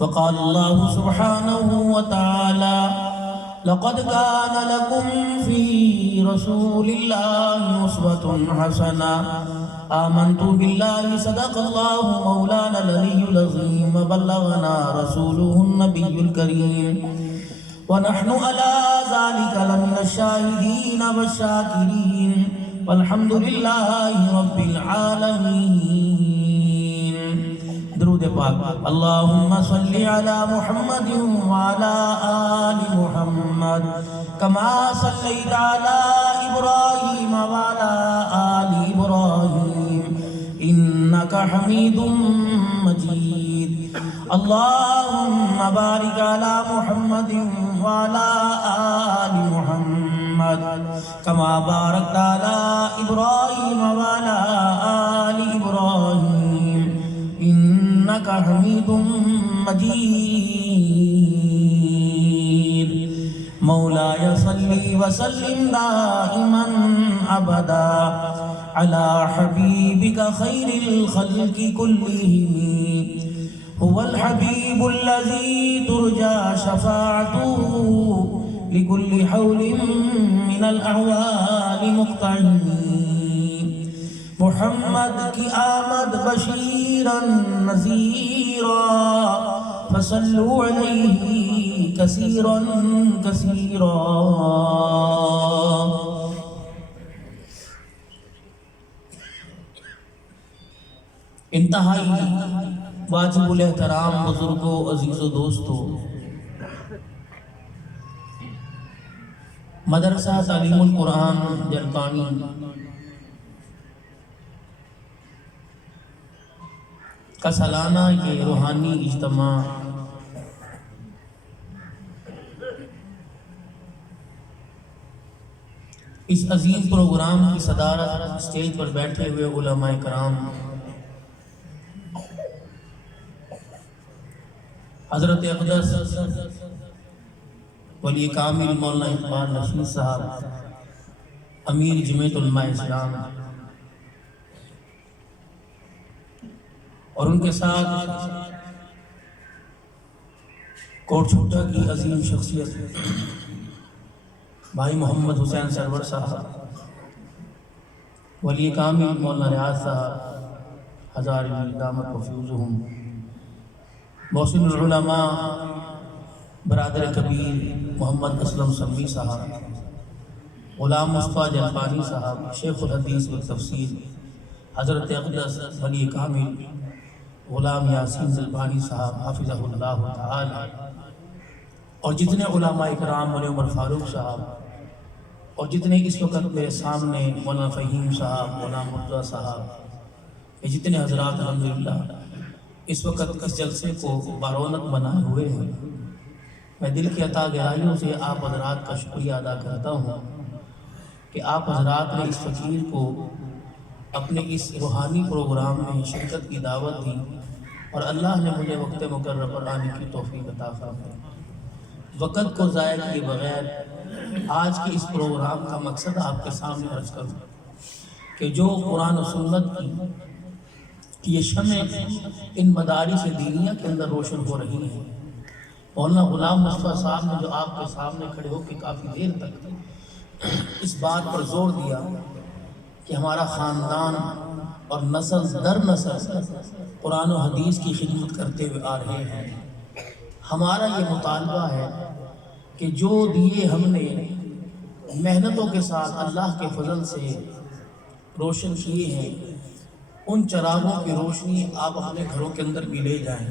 وقال الله سبحانه وتعالى لقد كان لكم في رسول الله أسوة حسنة آمنت بالله صدق الله مولانا العلي العظيم وبلغنا رسوله النبي الكريم ونحن على ذلك لمن الشاهدين والشاكرين والحمد لله رب العالمين. درود پاک. اللهم صل على محمد وعلى آل محمد كما صليت على إبراهيم وعلى آل إبراهيم إنك حميد مجيد. اللهم بارك على محمد وعلى آل محمد كما باركت على إبراهيم وعلى آل إبراهيم إنك حميد مجيد. مولاي صل وسلم دائما أبدا على حبيبك خير الخلق كلهم هو الحبيب الذي ترجى شفاعته لكل حول من الأعوام مقتحم. محمد کی آمد بشیرا نذیرا فصلوا علیہ کثیرا کثیرا. انتہائی واجب الاحترام بزرگوں، عزیز و دوستوں، مدرسہ تعلیم القرآن جلپانی کا سالانہ یہ روحانی اجتماع اس عظیم پروگرام کی صدارت اسٹیج پر بیٹھے ہوئے علماء کرام حضرت اقدس ولی کامل مولانا اقبال رشید صاحب امیر جمعیت علماء اسلام اور ان کے ساتھ کوٹ چھوٹا کی عظیم شخصیت بھائی محمد حسین سرور صاحب، ولی کامل مولانا ریاض صاحب ہزار دامت وفیوزہم، محسن العلماء برادر کبیر محمد اسلم سلمی صاحب، غلام مصطفیٰ جلپانی صاحب، شیخ الحدیث والتفسیر حضرت اقدس ولی کامل غلام یاسین زلبانی صاحب حافظہ اللہ تعالی، اور جتنے علماء اکرام، مولانا عمر فاروق صاحب، اور جتنے اس وقت میرے سامنے مولانا فہیم صاحب، مولانا مرتضیٰ صاحب، یہ جتنے حضرات الحمدللہ اس وقت اس جلسے کو بارونق بنائے ہوئے ہیں، میں دل کی عطا گہرائیوں سے آپ حضرات کا شکریہ ادا کرتا ہوں کہ آپ حضرات نے اس فقیر کو اپنے اس روحانی پروگرام میں شرکت کی دعوت دی، اور اللہ نے مجھے وقت مقرر پر آنے کی توفیق عطا فرمائی. وقت کو ضائع کیے بغیر آج کی اس پروگرام کا مقصد آپ کے سامنے عرض کروں کہ جو قرآن و سنت کی یہ شمع ان مدارس دینیہ کے اندر روشن ہو رہی ہے. مولانا غلام مصطفیٰ صاحب نے جو آپ کے سامنے کھڑے ہو کے کافی دیر تک اس بات پر زور دیا کہ ہمارا خاندان اور نسل در نسل قرآن و حدیث کی خدمت کرتے ہوئے آ رہے ہیں. ہمارا یہ مطالبہ ہے کہ جو دیے ہم نے محنتوں کے ساتھ اللہ کے فضل سے روشن کیے ہیں، ان چراغوں کی روشنی آپ اپنے گھروں کے اندر بھی لے جائیں،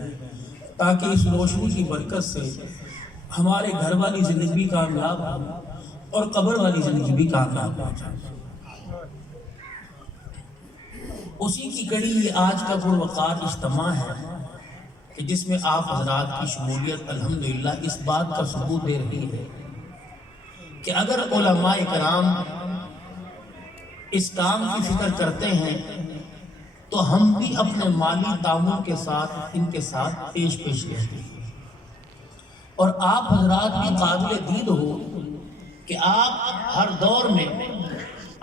تاکہ اس روشنی کی برکت سے ہمارے گھر والی زندگی بھی کامیاب ہو اور قبر والی زندگی بھی کامیاب ہو جائے. اسی کی کڑی یہ آج کا پروقار اجتماع ہے کہ جس میں آپ حضرات کی شمولیت الحمدللہ اس بات کا ثبوت دے رہی ہے کہ اگر علماء کرام اس کام کی فکر کرتے ہیں تو ہم بھی اپنے مالی تعاون کے ساتھ ان کے ساتھ پیش رہتے ہیں. اور آپ حضرات بھی قابل دید ہو کہ آپ ہر دور میں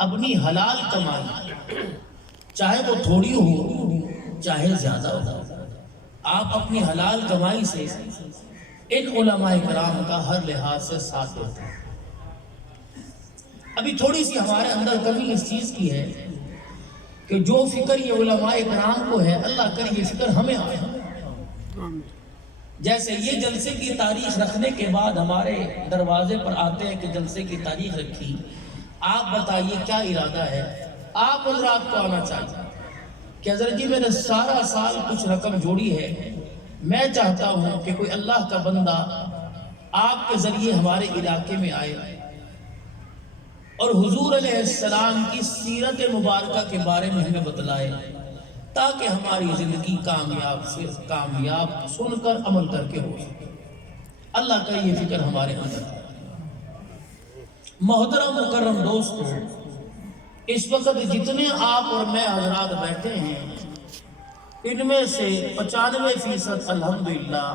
اپنی حلال کمائی چاہے وہ تھوڑی ہو چاہے زیادہ ہو آپ اپنی حلال کمائی سے ان علماء کرام کا ہر لحاظ سے ساتھ دیتے ہیں۔ ابھی تھوڑی سی ہمارے اندر کمی اس چیز کی ہے کہ جو فکر یہ علماء کرام کو ہے، اللہ کرے یہ فکر ہمیں آئے۔ جیسے یہ جلسے کی تاریخ رکھنے کے بعد ہمارے دروازے پر آتے ہیں کہ جلسے کی تاریخ رکھی، آپ بتائیے کیا ارادہ ہے؟ آپ حضرات کو آنا چاہیے کہ حضرت جی میں نے سارا سال کچھ رقم جوڑی ہے، میں چاہتا ہوں کہ کوئی اللہ کا بندہ آپ کے ذریعے ہمارے علاقے میں آئے اور حضور علیہ السلام کی سیرت مبارکہ کے بارے میں ہمیں بتلائے، تاکہ ہماری زندگی کامیاب سے کامیاب سن کر عمل کر کے ہو سکے۔ اللہ کا یہ فکر ہمارے اندر ہے۔ محترم مکرم دوستو، اس وقت جتنے آپ اور میں حضرات بیٹھے ہیں، ان میں سے 95% الحمدللہ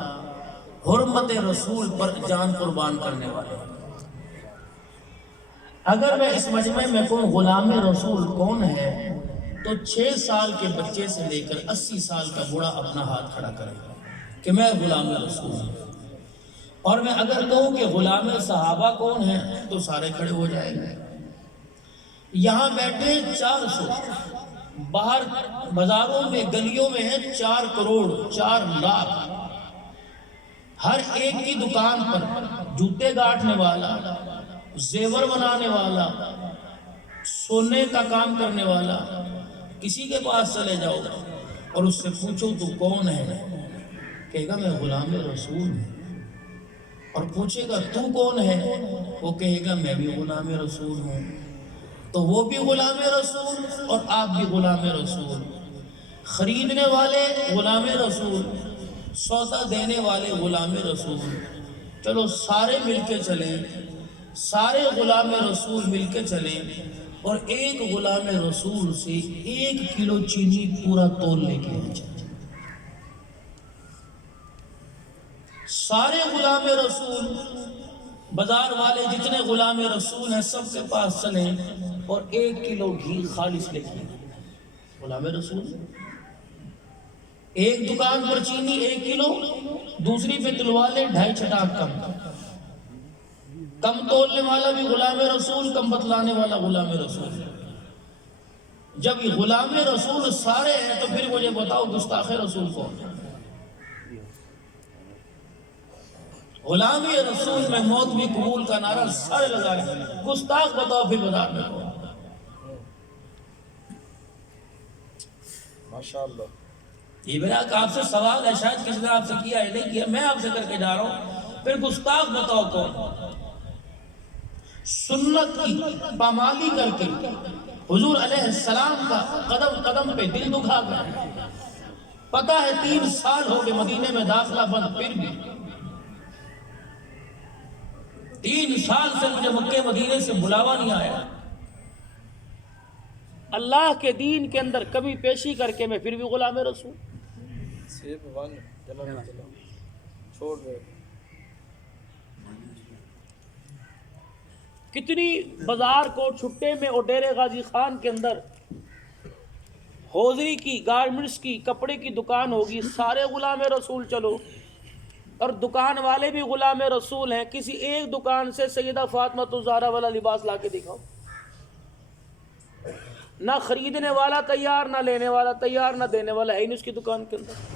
حرمت رسول پر جان قربان کرنے والے ہیں۔ اگر میں اس مجمع میں کہوں غلام رسول کون ہے تو 6 سال کے بچے سے لے کر 80 سال کا بوڑھا اپنا ہاتھ کھڑا کرے گا کہ میں غلام رسول ہوں۔ اور میں اگر کہوں کہ غلام صحابہ کون ہیں تو سارے کھڑے ہو جائیں گے۔ یہاں بیٹھے 400، باہر بازاروں میں گلیوں میں ہیں 4 کروڑ 4 لاکھ، ہر ایک کی دکان پر جوتے گاٹنے والا، زیور بنانے والا، سونے کا کام کرنے والا، کسی کے پاس چلے جاؤ اور اس سے پوچھو تو کون ہے، کہے گا میں غلام رسول ہوں۔ اور پوچھے گا تو کون ہے، وہ کہے گا میں بھی غلام رسول ہوں۔ تو وہ بھی غلام رسول اور آپ بھی غلام رسول، خریدنے والے غلام رسول، سودا دینے والے غلام رسول۔ چلو سارے مل کے چلیں، سارے غلام رسول مل کے چلیں اور ایک غلام رسول سے 1 کلو چینی پورا تول لے کے آئیں۔ سارے غلام رسول، بازار والے جتنے غلام رسول ہیں سب کے پاس چلیں اور 1 کلو گھی خالص لے کے آئیں۔ غلام رسول ایک دکان پر چینی 1 کلو، دوسری پہ تلوا لے 2.5 چھٹاک کم تولنے والا بھی غلام رسول، کم بتلانے والا غلام رسول۔ جب یہ غلام رسول سارے ہیں تو پھر مجھے بتاؤ گستاخ رسول کون ہے؟ غلام رسول میں موت بھی قبول کا نعرہ سارے لگا رہے ہیں، گستاخ بتاؤ پھر بازار میں کون؟ ماشاءاللہ۔ یہ میرا آپ سے سوال ہے، شاید کسی نے آپ سے کیا ہے، نہیں کیا، میں آپ سے کر کے جا رہا ہوں، پھر گستاخ بتاؤ کون؟ سنت کی پامالی کر کے حضور علیہ السلام کا قدم قدم پہ دل دکھا گیا، پتہ ہے 3 سال ہو گئے مدینے میں داخلہ بند، پھر بھی 3 سال سے مجھے مکہ مدینے سے بلاوا نہیں آیا۔ اللہ کے دین کے اندر کبھی پیشی کر کے میں پھر بھی غلام رسول۔ چھوڑ دے۔ کتنی بازار کو چھٹے میں اور ڈیرے غازی خان کے اندر ہوزری کی، گارمنٹس کی، کپڑے کی دکان ہوگی، سارے غلام رسول چلو، اور دکان والے بھی غلام رسول ہیں، کسی ایک دکان سے سیدہ فاطمہ الزہرا والا لباس لا کے دکھاؤ، نہ خریدنے والا تیار، نہ لینے والا تیار، نہ دینے والا ہے ہی نہیں اس کی دکان کے اندر۔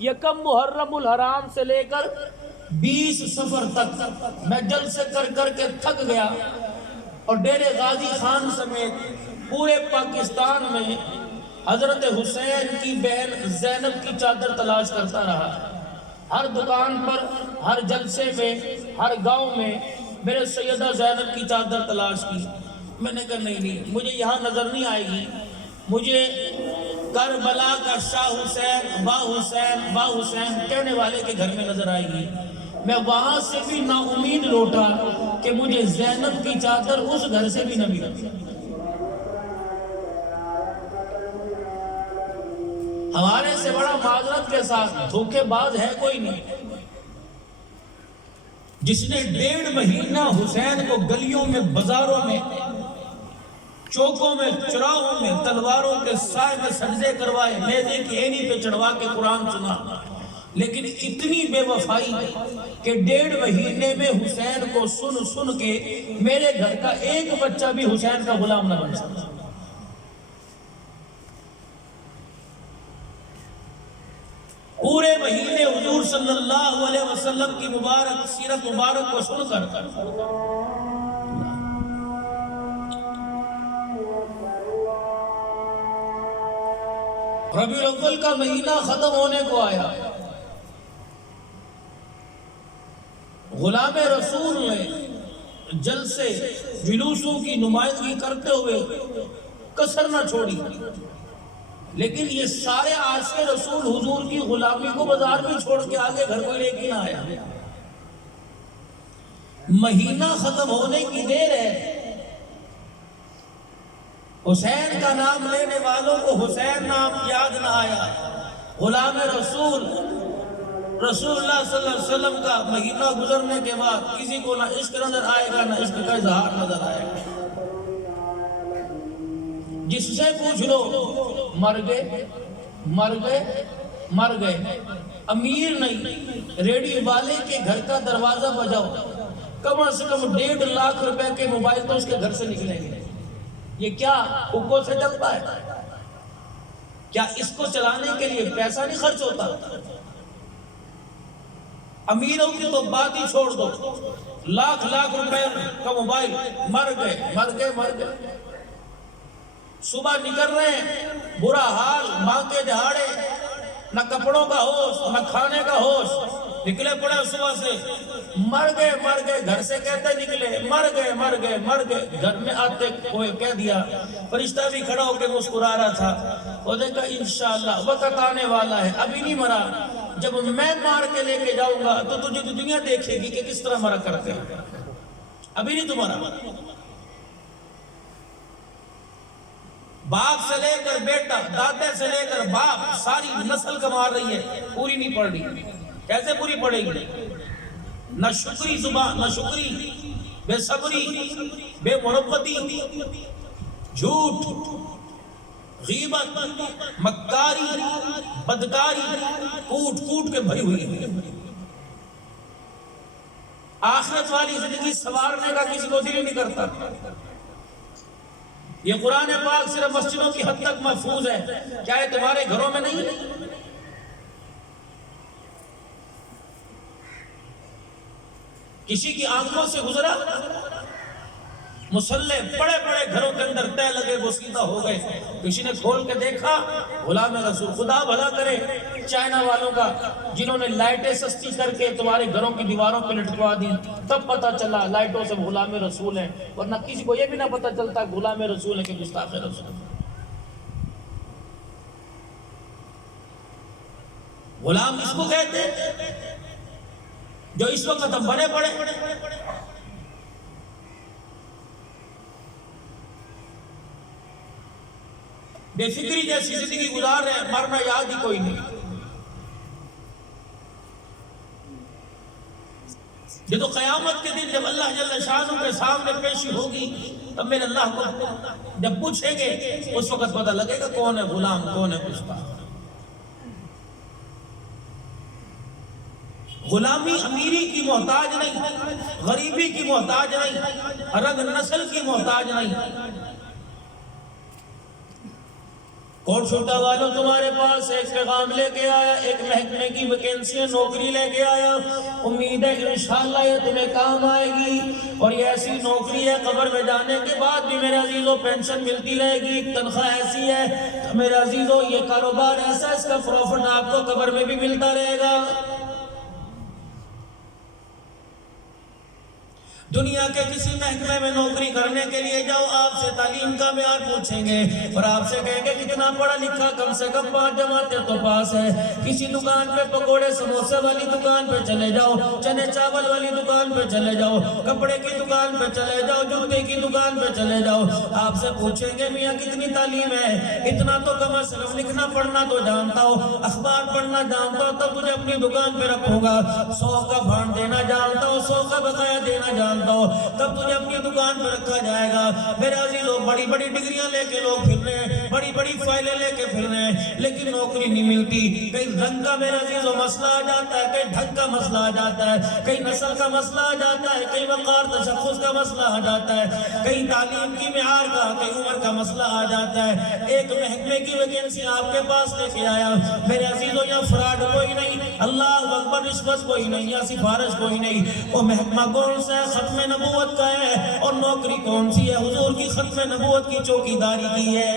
یکم محرم الحرام سے لے کر 20 صفر تک میں جلسے کر کر کے تھک گیا اور ڈیرے غازی خان سمیت پورے پاکستان میں حضرت حسین کی بہن زینب کی چادر تلاش کرتا رہا۔ ہر دکان پر، ہر جلسے میں، ہر گاؤں میں میرے سیدہ زینب کی چادر تلاش کی۔ میں نے کہا نہیں، مجھے یہاں نظر نہیں آئے گی، مجھے کربلا کا شاہ حسین با حسین کہنے والے کے گھر میں نظر آئے گی۔ میں وہاں سے بھی نا امید لوٹا کہ مجھے زینب کی چادر اس گھر سے بھی نہ ملی۔ ہمارے سے بڑا معذرت کے ساتھ دھوکے باز ہے کوئی نہیں، جس نے 1.5 مہینہ حسین کو گلیوں میں، بازاروں میں چوکوں میں، چراہوں میں، تلواروں کے سائے میں سجدے کروائے، نیزے کی اینی پہ چڑھوا کے قرآن سنا، لیکن اتنی بے وفائی کہ 1.5 مہینے میں حسین کو سن سن کے میرے گھر کا ایک بچہ بھی حسین کا غلام نہ بن سکتا۔ پورے مہینے حضور صلی اللہ علیہ وسلم کی مبارک سیرت مبارک کو سن کر ربیع الاول کا مہینہ ختم ہونے کو آیا، غلام رسول نے جلسے جلوسوں کی نمائندگی کرتے ہوئے کسر نہ چھوڑی، لیکن یہ سارے عاشق رسول حضور کی غلامی کو بازار میں چھوڑ کے آگے گھر کو لے کے نہ آیا۔ مہینہ ختم ہونے کی دیر ہے، حسین کا نام لینے والوں کو حسین نام یاد نہ آیا۔ غلام رسول رسول اللہ صلی اللہ علیہ وسلم کا مہینہ گزرنے کے بعد کسی کو نہ عشق نظر آئے گا، نہ عشق کا اظہار نظر آئے گا۔ جس سے پوچھ لو مر گئے مر گئے مر گئے، امیر نہیں، ریڈی والے کے گھر کا دروازہ بجاؤ، کم از کم 1.5 لاکھ روپے کے موبائل تو اس کے گھر سے نکلیں گے۔ یہ کیا حقوق سے چلتا ہے؟ کیا اس کو چلانے کے لیے پیسہ نہیں خرچ ہوتا؟ امیروں کی تو بات ہی چھوڑ دو، لاکھ روپے کا موبائل، مر گئے مر گئے مر گئے۔ صبح نکل رہے ہیں، برا حال، ماں کے دہاڑے، نہ کپڑوں کا ہوش نہ کھانے کا ہوش، نکلے پڑے صبح سے، مر گئے گھر سے کہتے نکلے، مر گئے۔ گھر میں آتے کوئی کہہ دیا، فرشتہ بھی کھڑا ہو کے مسکرا رہا تھا، وہ دیکھا انشاءاللہ وقت آنے والا ہے، ابھی نہیں مرا، جب میں مار کے لے کے جاؤں گا تو تجھے دنیا دیکھے گی کہ کس طرح مرا کرتے ہیں، ابھی نہیں تمہارا۔ باپ سے لے کر بیٹا، دادے سے لے کر باپ، ساری نسل کا مار رہی ہے، پوری نہیں پڑھ رہی۔ کیسے پوری پڑھے گی؟ نہ شکری زبان، نہ شکری، بے صبری، بے مربتی، جھوٹ، غیبت، مکاری، بدکاری، کوٹ کے بھری ہوئی ہے۔ آخرت والی زندگی سنوارنے کا کسی کو دل نہیں کرتا۔ یہ قرآن پاک صرف مسجدوں کی حد تک محفوظ ہے، کیا یہ تمہارے گھروں میں نہیں؟ کسی کی آنکھوں سے گزرا، مسلح بڑے گھروں کے اندر تہ لگے بوسیدہ ہو گئے، کسی نے کھول کے دیکھا، غلام رسول۔ خدا بھلا کرے چائنا والوں کا، جنہوں نے لائٹیں سستی کر کے تمہارے گھروں کی دیواروں پہ لٹکوا دی، تب پتہ چلا لائٹوں سے غلام رسول ہیں، ورنہ کسی کو یہ بھی نہ پتہ چلتا غلام رسول ہے کہ گستاخ رسول۔ غلام اس کو کہتے ہیں جو اس وقت ہم بنے پڑے۔ بے فکری جیسی زندگی گزار رہے ہیں، مرنا یاد ہی کوئی نہیں۔ یہ تو قیامت کے دن جب اللہ جل شانہ کے سامنے پیشی ہوگی، تب میرے اللہ کو جب پوچھیں گے، اس وقت پتہ لگے گا کون ہے غلام، کون ہے گستاخ۔ غلامی امیری کی محتاج نہیں، غریبی کی محتاج نہیں، رنگ نسل کی محتاج نہیں۔ کوٹ چھوٹا والوں تمہارے پاس ایک پیغام لے کے آیا، ایک محکمے کی ویکینسی نوکری لے کے آیا، امید ہے انشاءاللہ یہ تمہیں کام آئے گی، اور یہ ایسی نوکری ہے قبر میں جانے کے بعد بھی میرے عزیزوں پینشن ملتی رہے گی، تنخواہ ایسی ہے میرے عزیزوں، یہ کاروبار ایسا، اس کا پروفٹ آپ کو قبر میں بھی ملتا رہے گا۔ دنیا کے کسی محکمے میں نوکری کرنے کے لیے جاؤ، آپ سے تعلیم کا معیار پوچھیں گے اور آپ سے کہیں گے کتنا پڑھا لکھا، کم سے کم 5 جماعتیں تو پاس ہے۔ کسی دکان پہ پکوڑے سموسے والی دکان پہ چلے جاؤ، چنے چاول والی دکان پہ چلے جاؤ، کپڑے کی دکان پہ چلے جاؤ، جوتے کی دکان پہ چلے جاؤ، آپ سے پوچھیں گے میاں کتنی تعلیم ہے؟ اتنا تو کم از کم لکھنا پڑھنا تو جانتا ہو، اخبار پڑھنا جانتا ہو، تب تجھے اپنی دکان پہ رکھوں گا۔ 100 کا بھانڈ دینا جانتا ہو، 100 کا بقایا دینا جانتا جانتا ہو تب تجھے اپنی دکان پر رکھا جائے گا۔ میرے عزیزوں بڑی بڑی ڈگریاں لے کے لوگ پھر رہے ہیں، بڑی بڑی فائلیں لے کے پھر رہے ہیں، لیکن نوکری نہیں ملتی۔ کئی رنگ کا میرے عزیزوں مسئلہ آ جاتا ہے، کئی ڈھنگ کا مسئلہ آ جاتا ہے، کئی نسل کا مسئلہ آ جاتا ہے، کئی وقار تشخص کا مسئلہ آ جاتا ہے، کئی تعلیم کی معیار کا، کئی عمر کا مسئلہ آ جاتا ہے۔ ایک محکمے کی ویکینسی آپ کے پاس لے کے آیا، میرے عزیزوں یہاں فراڈ کوئی نہیں، اللہ اکبر، رشوت کوئی نہیں، یا سفارش کوئی نہیں۔ وہ محکمہ کون سا ہے؟ ختم نبوت کا ہے۔ اور نوکری کون سی ہے؟ حضور کی ختم نبوت کی چوکیداری کی ہے۔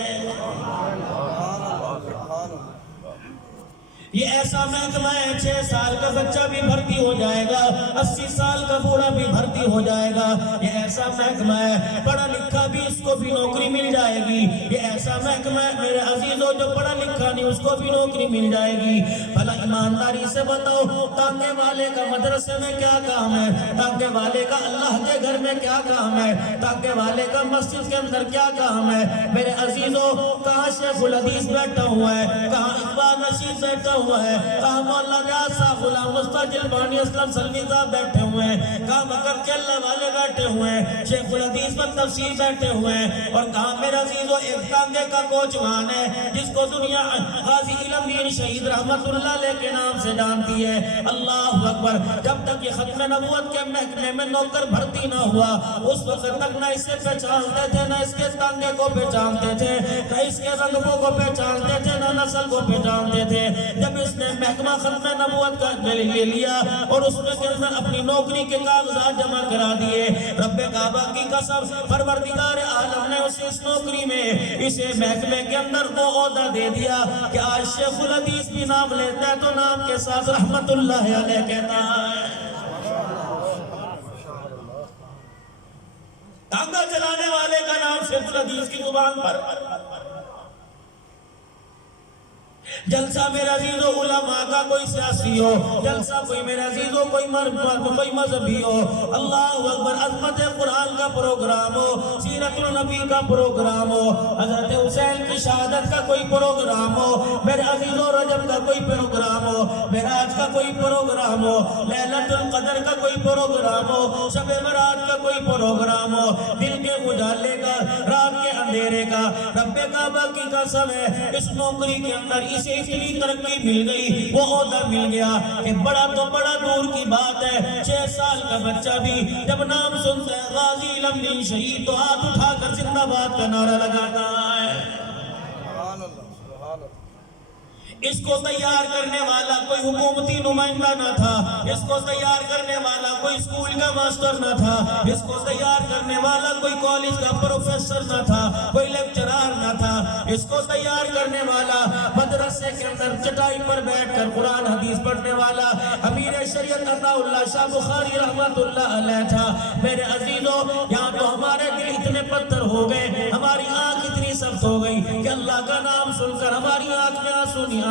یہ ایسا محکمہ ہے 6 سال کا بچہ بھی بھرتی ہو جائے گا، 80 سال کا بوڑھا بھی بھرتی ہو جائے گا۔ یہ ایسا محکمہ ہے پڑھا لکھا بھی اس کو بھی نوکری مل جائے گی۔ یہ ایسا محکمہ ہے میرے عزیزوں جو پڑھا لکھا نہیں اس کو بھی نوکری مل جائے گی۔ بھلا ایمانداری سے بتاؤ تانکے والے کا مدرسے میں کیا کام ہے؟ تانکے والے کا اللہ کے گھر میں کیا کام ہے؟ تانکے والے کا مسجد کے اندر کیا کام ہے؟ میرے عزیزوں کہاں شیخ الحدیث بیٹھا ہوا ہے، کہاں اقبال نشید بیٹھا ہوا ہے، کہاں مولانا ریاض صاحب، غلام مستعجل بانی، اسلم سلمی صاحب بیٹھے ہوئے ہیں، کہاں مکر کے اللہ والے بیٹھے ہوئے ہیں، شیخ الحدیث پر تفسیر بیٹھے ہوئے ہیں، اور کہاں میرے عزیزوں ایک ٹانگے کا کوچوان ہے جس کو دنیا غازی علم دین شہید رحمت اللہ علیہ کے نام سے جانتی ہے۔ اللہ اکبر، جب تک یہ ختم نبوت کے محکمے میں نوکر بھرتی نہ ہوا اس وقت تک نہ اسے پہچانتے تھے، نہ اس کے ٹانگے کو پہچانتے تھے، نہ اس کے رنگوں کو پہچانتے تھے، نہ نسل کو پہچانتے تھے۔ جب اس نے محکمہ ختم نبوت کا لے لیا اور اس میں کے اندر اپنی نوکری کے کاغذات جمع کرا دیے، رب کعبہ کی قسم پروردگار عالم نے اسے اس نوکری میں اسے محکمے کے اندر وہ عہدہ دے دیا کہ آج شیخ الحدیث بھی نام لیتا ہے تو نام کے ساتھ رحمت اللہ علیہ کہتا ہے۔ ٹانگا چلانے والے کا نام شیخ الحدیث کی زبان پر، جلسہ میرے عزیزو علماء کا کوئی سیاسی ہو، جلسہ کوئی میرے عزیزو کوئی مذہبی ہو، اللہ اکبر، عظمت قرآن کا پروگرام ہو، سیرت النبی کا پروگرام ہو، حضرت حسین کی شہادت کا کوئی پروگرام ہو، میرے عزیزو رجب کا کوئی پروگرام ہو، معراج کا کوئی پروگرام ہو، لیلۃ القدر کا کوئی پروگرام ہو، شب برات کا کوئی پروگرام ہو، دل کے اجالے کا، رات کے اندھیرے کا، رب کعبہ کی قسم ہے اس نوکری کے اندر اسے اتنی ترقی مل گئی، وہ عہدہ مل گیا کہ بڑا تو بڑا دور کی بات ہے 6 سال کا بچہ بھی جب نام سنتا ہے غازی علم دین شہید تو ہاتھ اٹھا کر زندہ باد کا نعرہ لگاتا ہے۔ اس کو تیار کرنے والا کوئی حکومتی نمائندہ نہ تھا، اس کو تیار کرنے والا کوئی اسکول کا ماسٹر نہ تھا، اس کو تیار کرنے والا کوئی کالج کا پروفیسر نہ تھا، کوئی لیکچرار نہ تھا، اس کو تیار کرنے والا مدرسے کے اندر چٹائی پر بیٹھ کر قرآن حدیث پڑھنے والا امیر شریعت عطا اللہ شاہ بخاری رحمت اللہ علیہ تھا۔ میرے عزیزوں یہاں تو ہمارے دل اتنے پتھر ہو گئے، ہماری آنکھ اتنی سخت ہو گئی کہ اللہ کا نام سن کر ہماری آنکھ میں آنسو نہیں آتا۔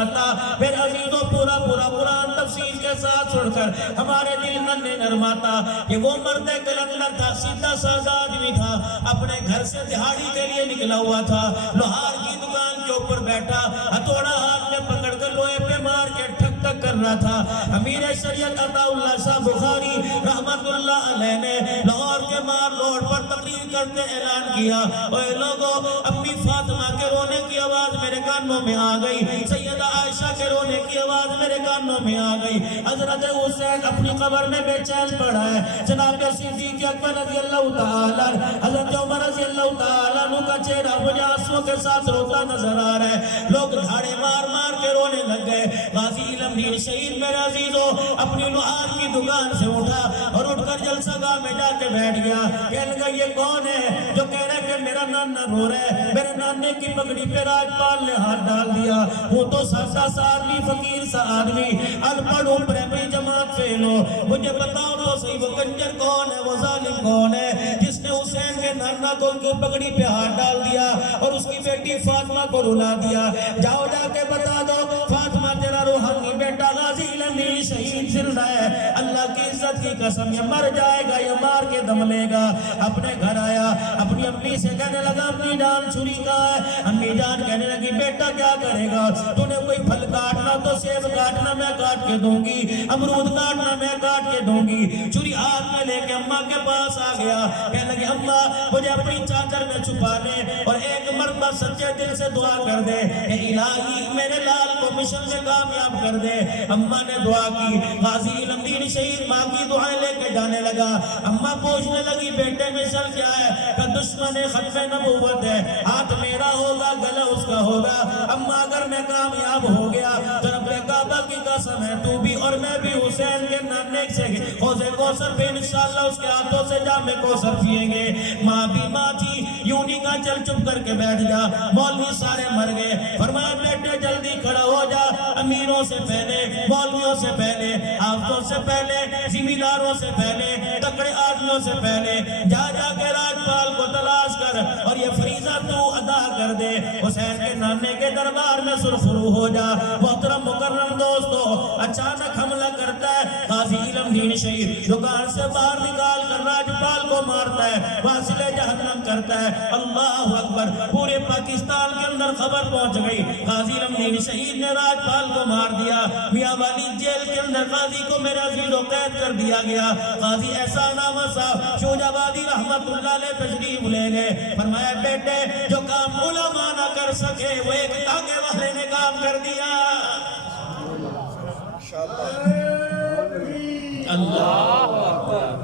میرے عزیزوں پورا قرآن تفسیر کے ساتھ سن کر ہمارے دل ننے نرماتا کہ وہ مرد کلندر تھا، سیدھا سادہ آدمی تھا، اپنے گھر سے دہاڑی کے لیے نکلا ہوا تھا، لوہار کی دکان کے اوپر بیٹھا ہتھوڑا ہاتھ میں پکڑ کر لوہے پہ مار کے ٹھک ٹھک کر رہا تھا۔ امیر شریعت عطا اللہ شاہ بخاری رحمت اللہ علیہ نے لاہور کے مار روڈ پر تقریر کرتے اعلان کیا، اے لوگوں امی فاطمہ کے رونے کی آواز میرے کانوں میں آ گئی، سیدہ عائشہ کے رونے کی آواز میرے کانوں میں آ گئی، حضرت حسین اپنی قبر میں بے چین پڑا ہے، جناب صدیق اکبر رضی اللہ تعالیٰ، حضرت عمر رضی اللہ تعالیٰ عنہ کا چہرہ مجھے آنسوؤں کے ساتھ روتا نظر آ رہا ہے، لوگ دھاڑے مار مار کے رونے لگ گئے۔ غازی علم دین شہید میرے عزیزوں اپنی لوہار کی دکان سے اٹھا اور اٹھ کر جلسہ گاہ میں جا کے بیٹھ گیا، کہنے لگا یہ کون ہے جو کہہ رہا ہے کہ میرا نانا رو رہا ہے، میرے نانے کی پگڑی پہ راجپال نے ہاتھ ڈال دیا، وہ تو سادہ سا آدمی، فقیر سا آدمی، ان پڑھ ہوں، پرائمری جماعت فیل ہو، مجھے بتاؤ تو صحیح وہ کنجر کون ہے، وہ ظالم کون ہے جس نے حسین کے نانا کو ان کی پگڑی پہ ہاتھ ڈال دیا اور اس کی بیٹی فاطمہ کو رلا دیا؟ جاؤ جا کے بتا دو فاطمہ تیرا روحانی بیٹا غازی علم دین شہید زندہ ہے، اللہ کی عزت کی قسم یہ مر جائے گا، یہ مار کے دم لے گا۔ اپنے گھر آیا، اپنی امی سے کہنے لگا امی جان چھری کہاں ہے؟ امی جان کہنے لگی بیٹا کیا کرے گا، تو نے کوئی پھل کاٹنا تو سیب کاٹنا میں میں کاٹ کے دوں گی, امرود کاٹنا میں کاٹ کے دوں گی. چھری ہاتھ میں لے کے اماں کے پاس آ گیا, کہنے لگے اماں مجھے اپنی چادر میں چھپا لے اور ایک مرتبہ سچے دل سے دعا کر دے کہ الہی میرے لال کو مشن میں کامیاب کر دے. اماں نے دعا کی. غازی علم دین شہید ماں کی دعائیں لے کے جانے لگا. اماں پوچھنے لگی بیٹے مشن کیا ہے؟ کہ دشمن ختم نبوت ہے, ہاتھ میرا ہوگا گلا اس کا ہوگا. اماں اگر میں کامیاب ہو گیا تو رب کعبہ کی قسم ہے تو بھی اور میں بھی حسین کے نانے سے حوض کوثر پہ انشاءاللہ اس کے ہاتھوں سے جام کوثر پیئیں گے. ماں بھی ماں تھی, یوں نہیں کہا چل چپ کر کے بیٹھ جا, مولوی سارے مر گئے. فرمایا بیٹے جلدی کھڑا ہو جا, امیروں سے پہلے, مولویوں سے پہلے, حافظوں سے پہلے, زمینداروں سے پہلے, تکڑے آدمیوں سے پہلے جا جا کے راجپال کو تلاش کر اور یہ فریضہ تو ادا کر دے. حسین کے نانے کے دربار میں سرخرو ہو جا. محترم مکرم دوستو, اچانک حملہ کرتا ہے غازی علم دین شہید, دکان سے باہر نکال کر راجپال کو مارتا ہے, واصل جہنم کرتا ہے. اللہ اکبر, پورے پاکستان کے اندر خبر پہنچ گئی غازی علم دین شہید نے راجپال کو مار دیا. میاں والی جیل کے اندر غازی کو میرا ذیل و قید کر دیا گیا. غازی احسان احمد صاحب شوج آبادی رحمت اللہ علیہ تشریف لے گئے. فرمایا بیٹے جو کام علماء نہ کر سکے وہ ایک ٹانگے والے نے کام کر دیا.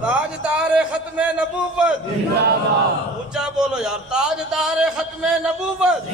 تاجدار ختم نبوت اونچا بولو یار, تاجدار ختم نبوت.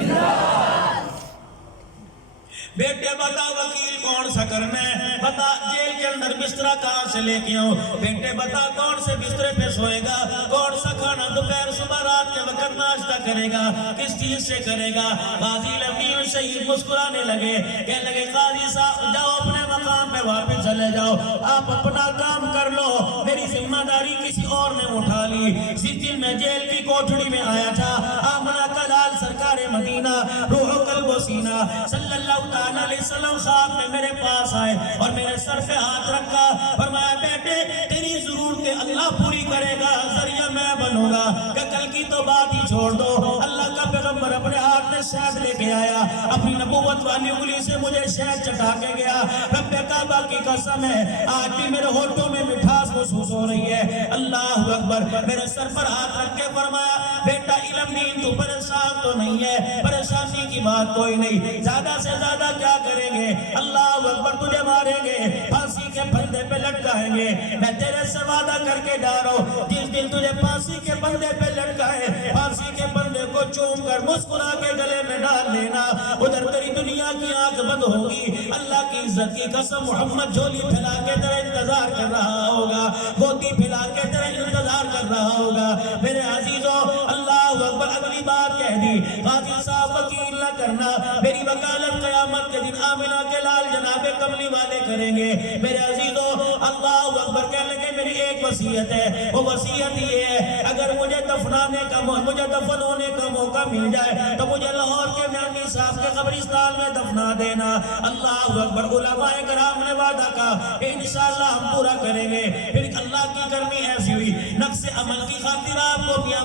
بیٹے بتا وکیل کون سا کرنا ہے, بتا جیل کے اندر بسترہ کہاں سے لے کے آؤں, بیٹے بتا کون سے بسترے پہ سوئے گا, کون سا کھانا دوپہر صبح رات کے وقت ناشتہ کرے گا, کس چیز سے کرے گا. غازی علم شہید مسکرانے لگے, کہنے لگے قاضی صاحب جاؤ اپنے مقام پہ واپس چلے جاؤ, آپ اپنا کام کر لو, میری ذمہ داری کسی اور نے اٹھا لی. جس دن میں جیل کی کوٹھڑی میں آیا تھا, آمنہ کا لال سرکار مدینہ روح قلب و سینہ صلی اللہ علیہ وسلم خواب میں میرے پاس آئے اور میرے سر پہ ہاتھ رکھا. فرمایا بیٹے تیری ضرورتیں اللہ پوری کرے گا, ذریعہ میں بنوں گا. کہ کل کی تو بات ہی چھوڑ دو, اللہ کا پیغمبر اپنے ہاتھ میں شہد لے کے آیا, اپنی نبوت والی انگلی سے مجھے شہد چٹا کے گیا. رب کعبہ کی قسم ہے آج بھی میرے ہونٹوں میں مٹھاس محسوس ہو رہی ہے. اللہ اکبر. میرے سر پر ہاتھ رکھ کے فرمایا بیٹا علم دین تو پریشان تو نہیں ہے, پریشانی کی بات کوئی نہیں, زیادہ سے زیادہ کیا کریں گے, اللہ اکبر تجھے ماریں گے, پھانسی کے پھندے پہ لٹکائیں گے. میں تیرے سے وعدہ کر کے جا رہا ہوں, جس دن تجھے پھانسی کے پھندے پہ لٹکائے, پھانسی کے پھندے کو چوم کر مسکرا کے گلے میں ڈال لینا. ادھر تیری دنیا کی آنکھ بند ہوگی, اللہ کی عزت کی قسم محمد جھولی پھیلا کے تیرا انتظار کر رہا ہوگا, گودی پھیلا کے تیرا انتظار کر رہا ہوگا. میرے عزیزوں اللہ اکبر. اگلی بات کہہ دی غازی صاحب وکیل نہ کرنا, میری وکالت قیامت کے دن آمنہ کے لال جناب کملی والے کریں گے. میرے عزیزوں اللہ اکبر. کہنے لگے میری ایک وصیت ہے, وہ وصیت یہ ہے اگر مجھے دفن ہونے کا موقع مل جائے تو مجھے لاہور کے میانی صاحب کے قبرستان میں دفنا دینا. اللہ اکبر. علماء کرام نے وعدہ کہا کہ انشاءاللہ ہم پورا کریں گے. پھر اللہ کی کرمی ایسی ہوئی, نقص عمل کی خاطر آپ کو میاں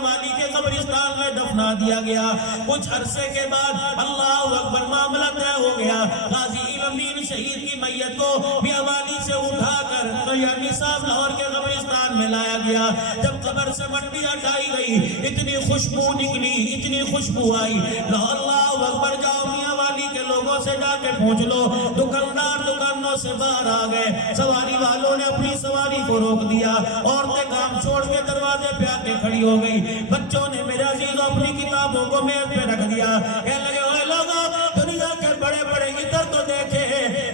والی کے قبرستان میں دفنا دیا گیا. کچھ عرصے کے بعد اللہ اکبر معاملہ طے ہو گیا. غازی علم دین شہید کی میت کو میاں والی سے اٹھا کر میانی صاحب لاہور کے قبرستان میں لایا گیا. جب قبر سے مٹی ہٹائی گئی اتنی خوشبو نکلی, اتنی خوشبو آئی. اللہ اکبر. جاؤ میاں والی کے لوگوں سے جا کے پوچھ لو, دکاندار دکانوں سے باہر آ گئے, سواری والوں نے اپنی سواری کو روک دیا, عورتیں کام چھوڑ کے دروازے پہ آ کے کھڑی ہو گئی, بچوں نے میرے عزیزوں اپنی کتابوں کو میز پہ رکھ دیا. کہنے لگے اوے لوگوں دنیا کے بڑے بڑے عطر تو دیکھے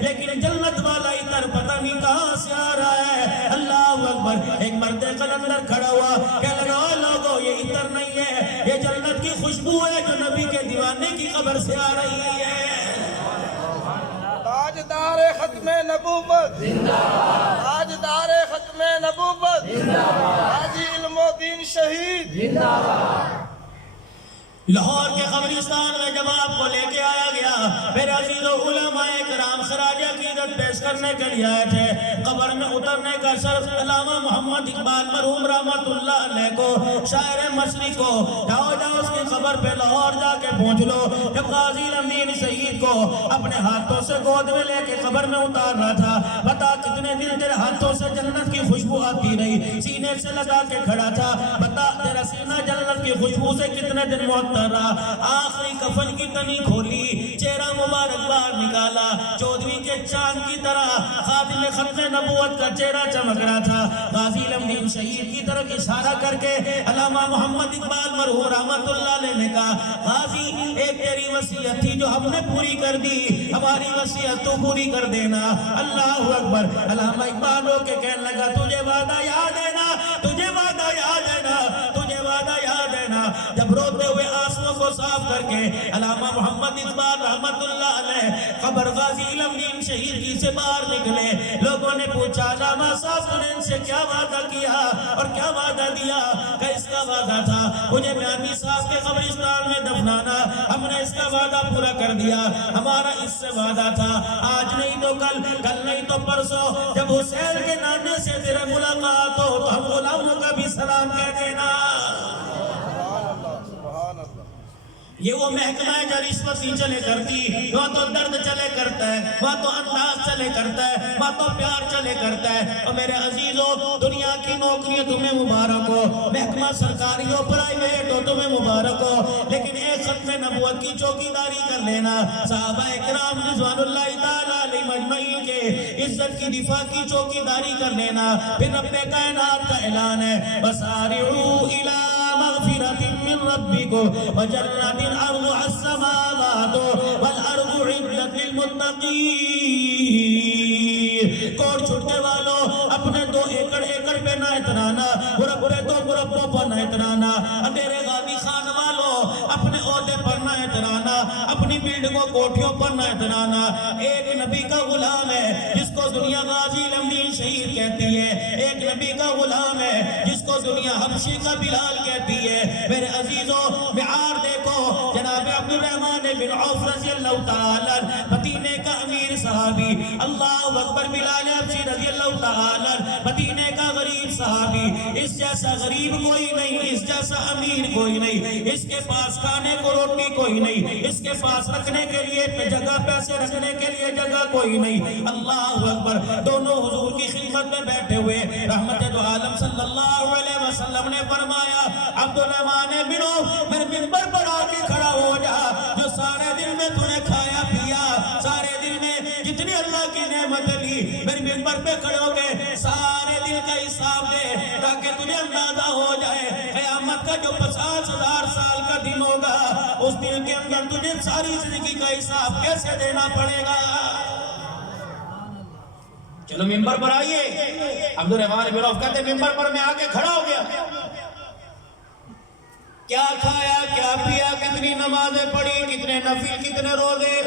لیکن جنت والا عطر پتہ نہیں کہاں سے آ رہا ہے. اللہ اکبر. ایک مرد قلندر کھڑا ہوا, کہنے لگا اوے لوگوں یہ عطر نہیں ہے, یہ جنت کی خوشبو ہے جو نبی کے دیوانے کی قبر سے آ رہی ہے. تاجدار ختم نبوت تاجدار ختم نبوت غازی علم دین شہید. لاہور کے قبرستان میں جب آپ کو لے کے آیا گیا، میرے عزیز و علماء کرام خراج عقیدت پیش کرنے کے لیے آئے تھے، قبر میں اترنے کا شرف علامہ محمد اقبال مرحوم رحمت اللہ علیہ کو، شاعر مصری کو، جاؤ اس کی قبر پہ لاہور جا کے پہنچ لو۔ جب غازی الامین شہید کو اپنے ہاتھوں سے گود میں لے کے قبر میں اتار رہا تھا، بتا کتنے دن تیرے ہاتھوں سے جنت کی خوشبو آتی رہی، سینے سے لگا کے کھڑا تھا، بتا تیرا سینہ جنت کی خوشبو سے کتنے دن معطر رہا۔ آخری کفن کی تنی کھولی، چہرہ مبارک باہر نکالا، چودھویں کے چاند کی طرح خاتم ختم نبوت کا چہرہ چمک رہا تھا۔ غازی الامین شہید کی طرف اشارہ کر کے علامہ محمد اقبال مرحوم رحمت اللہ علیہ نے کہا، غازی ایک تیری وصیت تھی جو ہم نے پوری کر دی، ہماری وصیت تو پوری کر دینا۔ اللہ اکبر۔ علامہ اقبال ہو کے کہنے لگا، تجھے وعدہ یاد ہے نا، تجھے وعدہ یاد ہے نا، تجھے وعدہ یاد ہے نا۔ جب روتے ہوئے آنسوؤں کو صاف کر کے علامہ محمد اقبال رحمت اللہ علیہ قبر غازی الامین شہید کی سے باہر نکلے، لوگوں نے پوچھا علامہ صاحب نے ان سے کیا وعدہ کیا اور کیا وعدہ دیا؟ کہ اس کا وعدہ تھا مجھے میامی صاحب کے قبرستان میں دفنانا، ہم نے اس کا وعدہ پورا کر دیا، ہمارا اس سے وعدہ تھا آج نہیں تو کل، کل نہیں تو پرسوں جب حسین کے نانے سے تیرے ملاقات ہو تو ہم غلاموں کا بھی سلام کہہ دینا۔ یہ وہ محکمہ ہے جو رشوت نہیں چلے کرتی، وہاں تو درد چلے کرتا ہے، وہاں تو انداز چلے کرتا ہے، وہاں تو پیار چلے کرتا ہے۔ اور میرے عزیزوں، دنیا کی نوکریاں تمہیں مبارک ہو، محکمہ سرکاری ہو پرائیویٹ ہو تمہیں مبارک ہو، لیکن ایک ختم نبوت کی چوکیداری کر لینا، صحابہ اکرام رضوان اللہ تعالیٰ علیہ مجمعین کے عزت کی دفاع کی چوکیداری کر لینا۔ پھر رب کائنات کا اعلان ہے، وَسَارِعُوا إِلَىٰ مَغْفِرَةٍ مِّن رَّبِّكُمْ وَجَنَّةٍ عَرْضُهَا السَّمَاوَاتُ وَالْأَرْضُ أُعِدَّتْ لِلْمُتَّقِينَ۔ کوٹ چھٹنے والوں، اپنے 2 ایکڑ پہ نہ اترانا، مربع 2 مربعوں پر نہ اترانا، اندھیرے غازی خان والوں، اپنے عہدے پر نہ اترانا، اپنی بلڈنگوں کوٹھیوں پر نہ اترانا۔ ایک نبی کا غلام ہے جس کو دنیا غازی الامین شہید کہتی ہے، ایک نبی کا غلام ہے جس کو دنیا حبشی کا بلال کہتی ہے۔ میرے عزیزوں، معیار دیکھو، جناب عبد الرحمن بن عوف رضی اللہ تعالیٰ مدینے کا امیر صحابی، اللہ اکبر، بلال حبشی رضی اللہ تعالیٰ مدینے کا غریب صحابی، اس جیسا غریب کوئی نہیں، اس جیسا امیر کوئی نہیں، اس کے پاس کھانے کو روٹی کوئی نہیں، اس کے پاس رکھنے کے لیے جگہ، پیسے رکھنے کے لیے جگہ کوئی نہیں۔ اللہ اکبر۔ دونوں حضور کی خدمت میں بیٹھے ہوئے رحمت دو عالم صلی اللہ علیہ وسلم نے فرمایا، عبد الرحمن بن عوف، میرے منبر پر آ کے کھڑا ہو جا، جو سارے دن میں تو نے کھایا پیا، سارے دن میں جتنی اللہ کی نعمت لی، میرے منبر پہ کھڑے ہو کے سارے دن کا حساب دے، تاکہ تجھے اندازہ ہو جائے قیامت کا جو 50,000 سال کا دن ہوگا، اس دن کے اندر تجھے ساری زندگی کا حساب کیسے دینا پڑے گا۔ چلو منبر پر آئیے۔ عبد الرحمن بن عوف کہتے منبر پر میں آگے کھڑا ہو گیا، کیا کھایا کیا پیا، کتنی نمازیں پڑھی، کتنے نفل، کتنے روزے،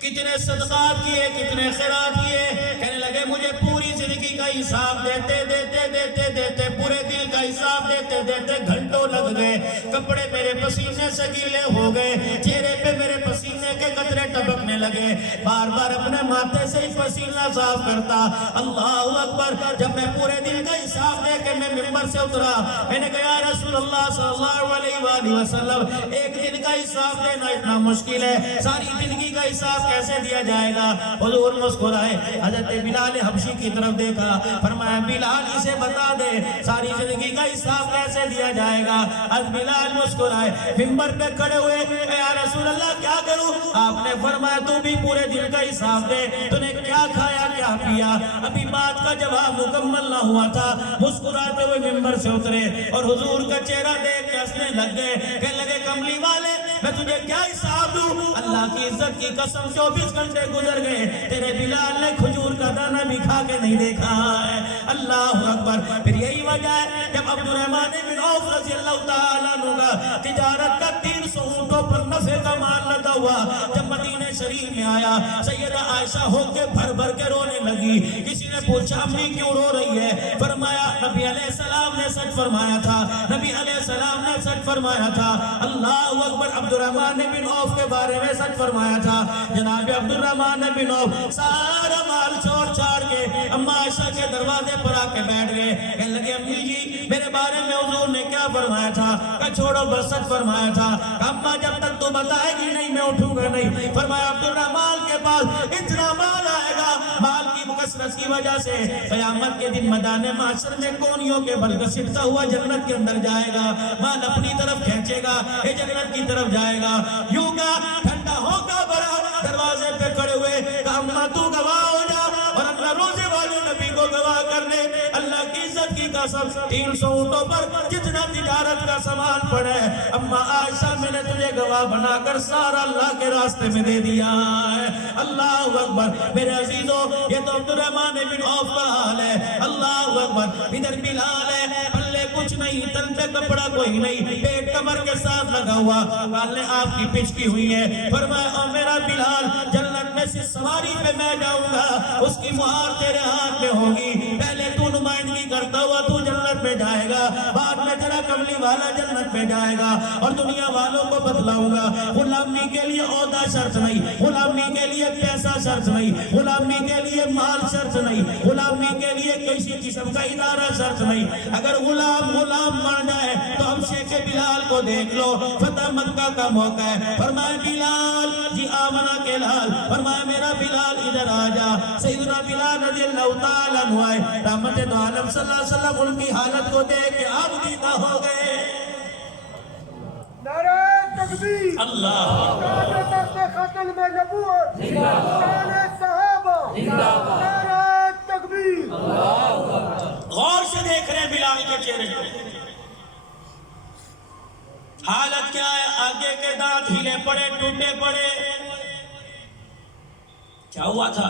کتنے صدقات کیے، کتنے خیرات کیے۔ کہنے لگے مجھے پوری زندگی کا حساب دیتے پورے دل کا حساب دیتے گھنٹوں لگ گئے، کپڑے میرے پسینے سے گیلے ہو گئے، چہرے پہ میرے پسینے کے قطرے ٹپکنے لگے، بار بار اپنے ماتھے سے ہی پسینہ صاف کرتا۔ اللہ اکبر۔ جب میں پورے دل کا حساب دے کے میں منبر سے اترا، میں نے کہا یا رسول اللہ صلی اللہ علیہ وآلہ وسلم، ایک دن کا حساب دینا اتنا مشکل ہے، ساری زندگی کا حساب کیسے دیا جائے گا؟ حضور مسکرائے، حضرت بلال حبشی کی طرف دیکھا، فرمایا بلال اسے بتا دے ساری زندگی کا حساب کیسے دیا جائے گا۔ حضرت بلال مسکرائے، منبر پہ کھڑے ہوئے، یا رسول اللہ کیا کروں؟ آپ نے فرمایا تو بھی پورے دن کا حساب دے، تو نے کیا کھایا کیا پیا۔ ابھی بات کا جواب مکمل نہ ہوا تھا، مسکراتے ہوئے منبر سے اترے اور حضور کا چہرہ دیکھ کے ہنسنے لگ گئے، کہنے لگے کملی والے میں تجھے کیا حساب دوں؟ اللہ کی عزت کی قسم 24 گھنٹے گزر گئے، تیرے بلال نے کھجور کا دانہ بھی کھا کے نہیں دیکھا ہے۔ اللہ اکبر۔ پھر یہی وجہ ہے جب عبد الرحمن بن عوف رضی اللہ تعالیٰ عنہ کا تجارت کا 300 اونٹوں پر نفع کا مال لگا ہوا، جب مدینے شریف میں آیا، سیدہ عائشہ ہو کے بھر بھر کے رونے لگی۔ کسی نے پوچھا امی کیوں رو رہی ہے؟ فرمایا نبی علیہ السلام نے سچ فرمایا تھا، نبی علیہ السلام نے سچ فرمایا تھا۔ اللہ اکبر، عبد الرحمن بن عوف کے بارے میں سچ فرمایا تھا۔ جناب عبد الرحمن بن عوف سارا مال چھوڑ چھاڑ کے اما عائشہ کے دروازے پر آ کے بیٹھ گئے، کہنے لگے امی جی میرے بارے میں حضور نے کیا فرمایا تھا؟ کہ چھوڑو بس سچ فرمایا تھا۔ اما جب تک تو بتائے گی نہیں میں اٹھوں گا نہیں۔ فرمایا عبد الرحمن کے پاس اتنا مال آئے گا، مال کی مکثرت کی وجہ سے قیامت کے دن میدان محشر میں کونیوں کے بل گھسیٹتا ہوا جنت کے اندر جائے گا، مال اپنی طرف کھینچے گا، یہ جنت کی طرف جائے گا۔ یوں کا ٹھنڈا ہو کا بڑا دروازے پہ کھڑے ہوئے کہ اما تو گواہ ہو جا، اور اللہ روزے والے نبی کو گواہ کر لے۔ اللہ کی عزت کی قسم 300 اونٹوں پر جتنا تجارت کا سامان پڑا ہے اما عائشہ میں نے تجھے گواہ بنا کر سارا اللہ کے راستے میں دے دیا ہے۔ اللہ اکبر میرے عزیزوں، یہ تو عبد الرحمن بن عوف کا حال ہے۔ اللہ اکبر، ادھر بلال ہے، پلے کچھ نہیں، تن پہ کپڑا کوئی نہیں، پیٹ کمر کے ساتھ لگا ہوا، بال نے آپ کی پچکی ہوئی ہے۔ فرمایا او میرا بلال، جنت میں سے سواری پہ میں جاؤں گا، اس کی مہار تیرے ہاتھ میں ہوگی، پہلے تو نمائندگی کرتا ہوا تو جنت میں جائے گا، بعد میں تیرا کملی والا جنت میں جائے گا، اور دنیا والوں کو بتلاؤں گا غلامی کے لیے عہدہ شرط نہیں، غلامی کے لیے پیسہ شرط نہیں، غلامی کے لیے مال شرط نہیں، غلامی کے لیے کسی قسم کا ادارہ شرط نہیں۔ اگر غلام بن جائے تو ہم شیخ بلال کو دیکھ لو، فتح مکہ کا موقع ہے، فرمائے بلال جی آمنہ کے لال، فرمائے میرا بلال ادھر آ جا۔ سیدنا بلال رضی اللہ تعالیٰ عنہ آئے، رحمت دو عالم صلی اللہ علیہ وسلم ان کی حالت کو دیکھ کے آپ دیدہ ہو گئے۔ نعرہ تکبیر، اللہ تاج تخت ختم نبوت، شان صحابہ، نعرہ تکبیر۔ غور سے دیکھ رہے ہیں بلال کے چہرے کو، حالت کیا ہے؟ آگے کے دانت ہلے پڑے، ٹوٹے پڑے۔ کیا ہوا تھا؟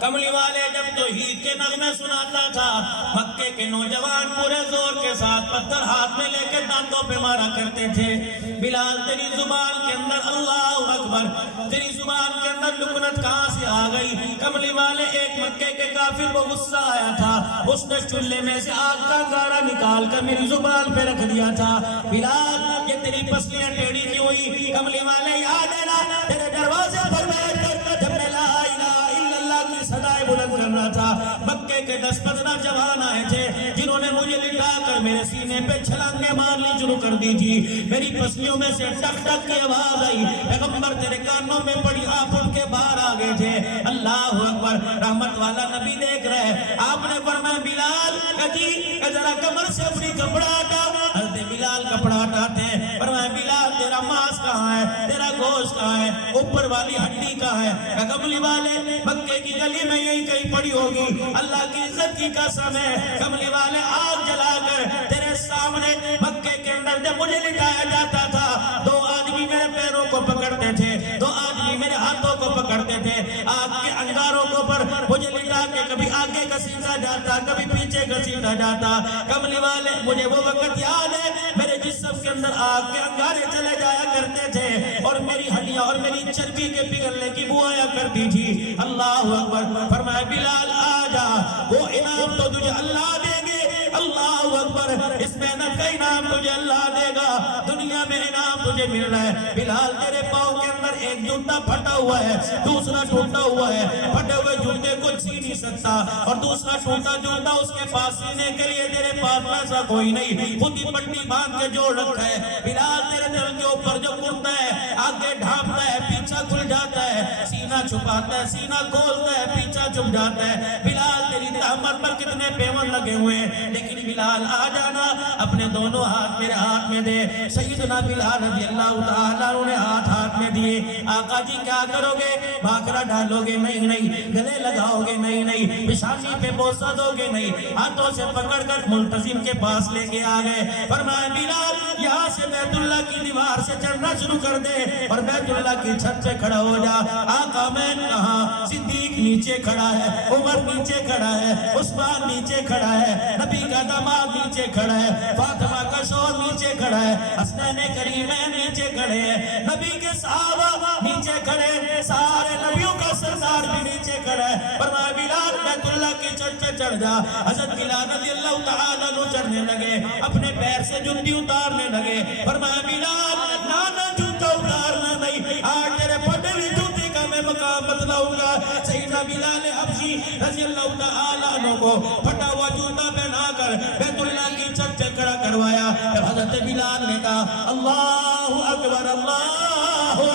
کملی والے جب توحید کے نغمے سناتا تھا، مکے کے نوجوان پورے زور کے ساتھ پتھر ہاتھ میں لے کے دانتوں پہ مارا کرتے تھے۔ بلال تیری زبان کے اندر اللہ اکبر، تیری زبان کے اندر لکنت کہاں سے آ گئی؟ کملی والے ایک مکے کے کافر کو غصہ آیا تھا، اس نے چولہے میں سے آگ کا انگارہ نکال کر میری زبان پہ رکھ دیا تھا۔ بلال یہ تیری پسلیاں ٹیڑھی کیوں ہوئی؟ کملی والے یاد ہے نا تیرے دروازے پر بیٹھ کر جب میں لا الہ الا اللہ کی صدائے بلند کرنا تھا، مکے کے 10-15 جوان آئے تھے جنہوں نے مجھے لٹا کر میرے سینے پہ چھلانگیں مارنی شروع کر دی تھی، میری پسلیوں میں سے ٹک ٹک کی آواز آئی، پیغمبر تیرے کانوں میں پڑی، آپ اٹھ کے باہر آ گئے تھے۔ اللہ اکبر، رحمت والا نبی دیکھ رہے، آپ نے فرمایا بلال جی ذرا کمر سے اپنی کپڑا ہٹا۔ حضرت بلال کپڑا ہٹاتے ہیں، فرمایا بلال تیرا ماس کہاں ہے، تیرا گوشت کہاں ہے، اوپر والی ہڈی کہاں ہے؟ کملی والے مکے کی گلی میں یہی کہیں پڑی ہوگی، اللہ کی عزت کی قسم ہے، کملی والے آگ جلا کر تیرے سامنے مکے کے اندر جب مجھے لٹایا جاتا تھا، 2 آدمی میرے پیروں کو پکڑتے تھے، 2 آدمی میرے ہاتھوں کو پکڑتے تھے، آگ کے انگاروں کو پر مجھے لٹا کے کبھی آگے گھسیٹا جاتا، کبھی پیچھے گھسیٹا جاتا۔ کملی والے مجھے وہ وقت یاد ہے، میرے جسم کے اندر آگ کے انگارے چلے جایا کرتے تھے، اور میری ہڈیاں اور میری چربی کے پگھلنے کی بو آیا کرتی تھی۔ اللہ اکبر، فرمایا بلال آ جا، وہ انعام تو تجھے اللہ دیں گے۔ اللہ اکبر، اس محنت کا انعام تجھے اللہ دے گا، دنیا میں انعام تجھے مل رہا ہے۔ بلال تیرے پاؤں کے اندر ایک جوتا پھٹا ہوا ہے، دوسرا ٹوٹا ہوا ہے، پھٹے ہوئے جوتے کو سی نہیں سکتا، اور دوسرا ٹوٹا جوتا اس کے پاس سینے کے لیے تیرے پاس پیسہ کوئی نہیں، خود ہی پٹی باندھ کے جوڑ رکھا ہے۔ بلال تیرے دل کے اوپر جو کرتا ہے، آگے ڈھانپتا ہے، پیچھا کھل جاتا ہے، سینہ چھپاتا ہے، سینہ کھولتا ہے، پیچھا چھپ جاتا ہے۔ بلال تیری رحمت پر کتنے پیون لگے ہوئے ہیں، لیکن بلال آ جانا، اپنے دونوں ہاتھ میرے ہاتھ میں دے۔ سیدنا بلال رضی اللہ تعالیٰ عنہ نے ہاتھ میں دیے۔ آقا جی کیا کرو گے؟ بھاکرا ڈالو گے؟ نہیں، گلے لگاؤ گے؟ نہیں، پیشانی پہ بوسہ دو گے؟ نہیں، ہاتھوں سے پکڑ کر ملتزم کے پاس لے کے آ گئے۔ فرمایا بلال یہاں سے بیت اللہ کی دیوار سے چڑھنا شروع کر دے، اور بیت اللہ کی چھت پہ کھڑا ہو جا۔ آقا میں کہاں؟ صدیق نیچے کھڑا ہے، عمر نیچے کھڑا ہے، عثمان نیچے کھڑا ہے، نبی کا داماد نیچے کھڑا ہے، فاطمہ کا شوہر نیچے کھڑا ہے، حسنین کریمین نیچے کھڑے ہیں، نبی کے صحابہ نیچے کھڑے ہیں، سارے نبیوں کا سردار بھی نیچے کھڑا ہے۔ فرمایا بلال بیت اللہ کی چھت پہ چڑھ جا۔ حضرت بلال رضی اللہ تعالیٰ عنہ چڑھنے لگے، اپنے پیر سے جوتی اتارنے لگے۔ فرمایا بلال نانا جوتا اتارنا نہیں، آج تیرے پٹے ہوئی جوتی کا میں مقام بتلاؤں گا۔ سیدنا بلال حبشی رضی اللہ تعالیٰ عنہ کو پھٹا ہوا جوتا پہنا کر بیت اللہ کی چھت پہ کھڑا کروایا۔ حضرت بلال نے کہا اللہ اکبر اللہ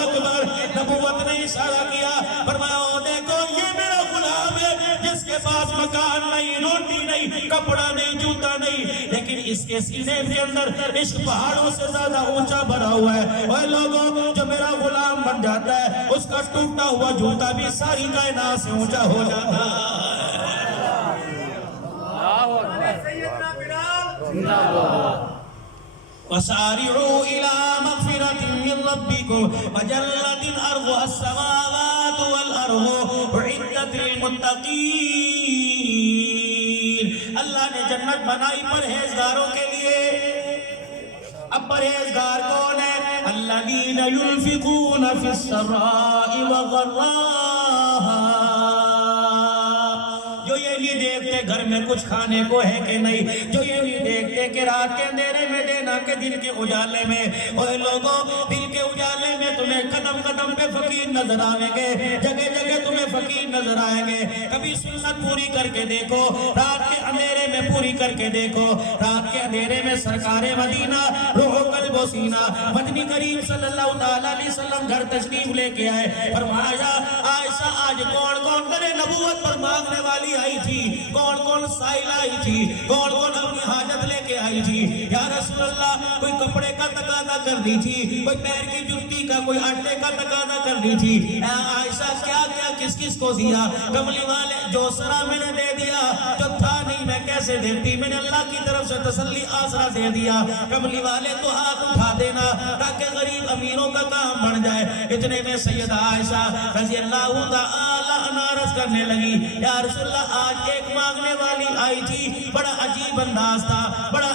اکبر، نبوت نے اشارہ کیا، فرمایا او دیکھو یہ میرا غلام ہے جس کے پاس مکان نہیں، روٹی نہیں، کپڑا نہیں، جوتا نہیں، لیکن اس کے سینے کے اندر عشق پہاڑوں سے زیادہ اونچا بھرا ہوا ہے۔ اور لوگوں جو میرا غلام بن جاتا ہے اس کا ٹوٹا ہوا جوتا بھی ساری کائنات سے اونچا ہو جاتا ہے۔ وَسَارِعُوا إِلَىٰ مَغْفِرَةٍ مِّن رَّبِّكُمْ وَجَنَّةٍ عَرْضُهَا السَّمَاوَاتُ وَالْأَرْضُ أُعِدَّتْ لِلْمُتَّقِينَ۔ اللہ نے جنت بنائی پرہیزگاروں کے لیے۔ اب پرہیزگار کون ہے؟ الَّذِينَ يُنْفِقُونَ فِي السَّرَّاءِ وَالضَّرَّاءِ، جو یہ نہیں دیکھتے گھر میں کچھ کھانے کو ہے کہ نہیں، جو یہ نہیں دیکھتے کہ رات کے اندھیرے میں دینا کہ دن کے اجالے میں۔ اوہ لوگوں دن کے اجالے میں تمہیں قدم قدم پہ فقیر نظر آئیں گے، جگہ جگہ تمہیں فقیر نظر آئیں گے۔ کبھی سنت پوری کر کے دیکھو، رات کے اندھیرے میں پوری کر کے دیکھو۔ رات کے اندھیرے میں سرکار مدینہ روح قلب و سینہ مدنی کریم صلی اللہ تعالیٰ علیہ وسلم گھر تشریف لے کے آئے۔ فرمایا عائشہ آج کون کون در نبوت پر مانگنے والی آئی تھی، کون کون سائل آئی تھی، کون کون اپنی حاجت لے کے آئی تھی۔ یا رسول اللہ کوئی کپڑے کا تقاضا کر دی تھی، کوئی پیر کی جوتی کا، کوئی آٹے کا تقاضا کر دی تھی۔ اے عائشہ کیا کیا کس کس کو دیا؟ کملی والے جو سرا میں نے دے دیا، جو تھا نہیں میں کیسے دیتی، میں نے اللہ کی طرف سے تسلی آسرا دے دیا۔ کملی والے تو ہاتھ اٹھا دینا تاکہ غریب امیروں کا کام بن جائے۔ اتنے میں سیدہ عائشہ رضی اللہ تعالی عنہا عرض کرنے لگی یا رسول اللہ آج ایک مانگنے والی آئی تھی، بڑا عجیب انداز تھا، بڑا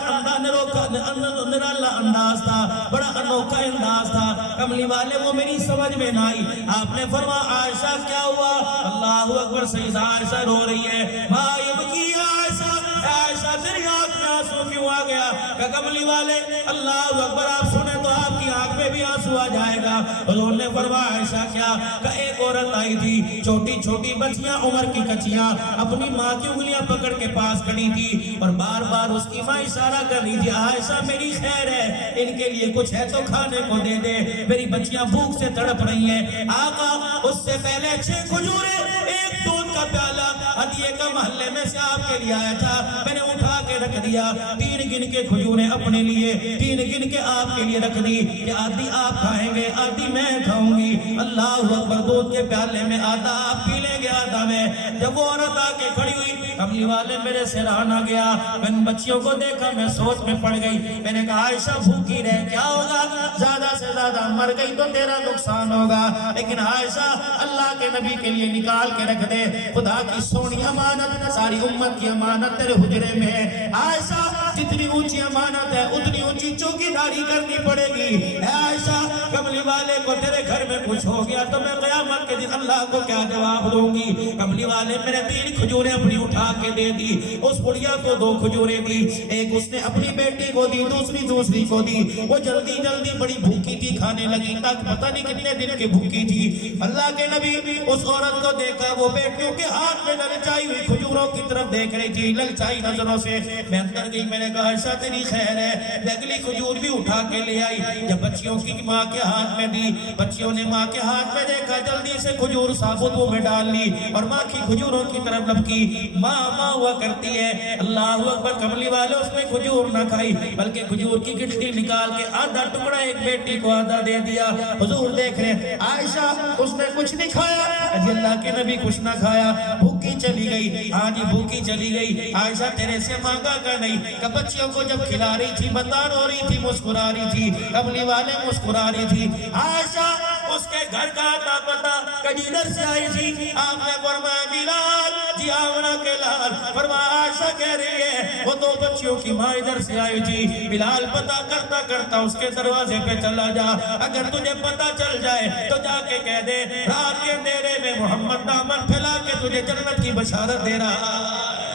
نرالا انداز تھا، بڑا انوکھا انداز تھا۔ کملی والے وہ میری سمجھ میں نہ آئی۔ آپ نے فرمایا عائشہ کیا ہوا؟ اللہ اکبر، سیدہ عائشہ رو رہی ہے، ماں یبکی عائشہ، عائشہ تیری آنکھ میں آنسو کیوں آ گیا؟ کہ کملی والے اللہ اکبر آپ سنیں تو آپ کی آنکھ میں بھی آنسو آ جائے گا۔ حضور نے فرمایا عائشہ کیا؟ کہ ایک عورت آئی تھی، چھوٹی چھوٹی بچیاں عمر کی کچیاں اپنی ماں کی انگلیاں پکڑ کے پاس کھڑی تھی اور بار بار اس کی ماں اشارہ کر رہی تھی عائشہ میری خیر ہے، ان کے لیے کچھ ہے تو کھانے کو دے دے، میری بچیاں بھوک سے تڑپ رہی ہیں۔ آقا اس سے پہلے 6 کھجوریں، ایک دودھ کا پیالہ ہدیے کا محلے میں سے آپ کے لیے آیا تھا، میں نے اٹھا کے رکھ دیا۔ 3 گن کے کھجوریں اپنے لیے، 3 گن کے آپ کے لیے رکھ دی کہ آدھی آپ کھائیں گے، آدھی میں کھاؤں گی۔ اللہ اکبر، دودھ کے پیالے میں آدھا آپ پی لیں گے، آدھا میں۔ جب وہ عورت آ کے کھڑی ہوئی، کملی والے میرے سیران آ گیا، میں ان بچیوں کو دیکھا، میں سوچ میں پڑ گئی۔ میں نے کہا عائشہ بھوکی رہے کیا ہوگا، زیادہ سے زیادہ مر گئی تو تیرا نقصان ہوگا، لیکن عائشہ اللہ کے نبی کے لیے نکال کے رکھ دے، خدا کی سونی امانت، ساری امت کی امانت تیرے حجرے میں ہے۔ عائشہ جتنی اونچی امانت ہے اتنی اونچی چوکی داری کرنی پڑے گی۔ اے عائشہ کملی والے کو تیرے گھر میں کچھ ہو گیا تو میں قیامت کے دن اللہ کو کیا جواب دوں گی؟ کملی والے میں نے 3 کھجوریں اپنی اٹھا کے دے دی، اس بڑھیا کو 2 کھجوریں دی، ایک اس نے اپنی بیٹی کو دی، دوسری کو دی۔ وہ جلدی جلدی بڑی بھوکی تھی، کھانے لگی تک پتہ نہیں کتنے دن کی بھوکی تھی۔ اللہ کے نبی اس عورت کو دیکھا، وہ بیٹیوں کے ہاتھ میں للچائی ہوئی کھجوروں کی طرف دیکھ رہی تھی، للچائی نظروں سے۔ میں اندر گئی، میں نے کہا عائشہ تیری خیر ہے، میں اگلی کھجور بھی اٹھا کے لے آئی، جب بچیوں کی ماں کے ہاتھ میں دی، بچیوں نے ماں کے ہاتھ میں دیکھا، جلدی سے کھجور ثابت منہ میں ڈال لی اور ماں کی کھجوروں کی طرف لپکی۔ ماں ہوا کرتی ہے، اللہ اکبر، کملی والے اس نے کھجور نہ کھائی بلکہ کھجور کی گٹھلی نکال کے آدھا ٹکڑا ایک بیٹی کو آدھا دے دیا۔ حضور دیکھ رہے ہیں عائشہ اس نے کچھ نہیں کھایا، اللہ کے نبی کچھ نہ کھایا، بھوکی چلی گئی۔ ہاں جی بھوکی چلی گئی۔ عائشہ تیرے سے مانگا کا نہیں کہ بچیوں کو جب کھلا رہی تھی، بتا رو رہی تھی، مسکرا رہی تھی، کملی والے مسکرا رہی تھی۔ عائشہ اس کے گھر کا آتا پتا کدھر سے آئی تھی؟ آپ نے فرمایا بلال جی آمنہ کے لال. فرمایا عائشہ کہہ رہی ہے وہ دو بچیوں کی ماں ادھر سے آئی تھی. بلال پتا کرتا کرتا اس کے دروازے پہ چلا جا. اگر تجھے پتا چل جائے تو جا کے کہہ دے رات کے اندھیرے میں محمد دامن پھیلا کے تجھے جنت کی بشارت دے رہا ہے.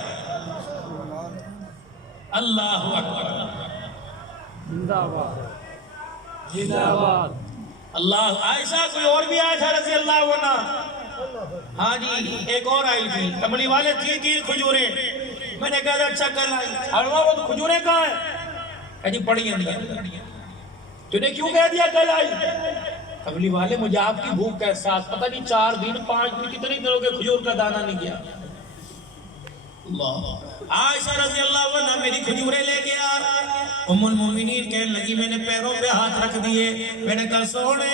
اللہ اکبر. زندہ باد زندہ باد. اللہ. عائشہ کوئی اور بھی عائشہ رضی اللہ عنہ. ہاں جی ایک اور آئی تھی کملی والے 3 کھجوریں. میں نے کہا اچھا کل آئی. وہ تو کھجوریں کہاں ہیں؟ جی پڑی ہیں. تو نے کیوں کہہ دیا کل آئی؟ کملی والے مجھے آپ کی بھوک کا احساس پتہ نہیں 4 دن 5 دن کتنی دنوں کے کھجور کا دانہ نہیں گیا. اللہ. عائشہ رضی اللہ عنہ میری کھجوریں لے گیا. ام المومنین کہنے لگی میں نے پیروں پہ ہاتھ رکھ دیے. میں نے کہا سونے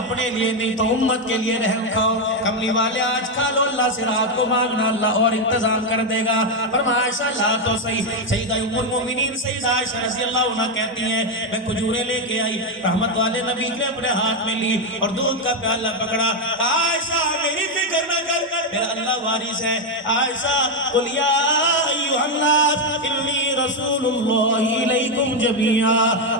اپنے لیے نہیں تو امت کے لیے رحم کھاؤ. کملی والے آج کھا لو اللہ سے رات کو مانگنا اللہ اور انتظام کر دے گا. فرمایا عائشہ لا تو صحیح. سیدہ ام المومنین سیدہ عائشہ رضی اللہ عنہ کہتی ہیں میں کھجوریں لے کے آئی. رحمت والے نبی نے اپنے ہاتھ میں لی اور دودھ کا پیالہ پکڑا. عائشہ میری فکر نہ کر میرا اللہ وارث ہے. عائشہ قل یا ایھا الناس انی رسول اللہ الیکم جمیعا.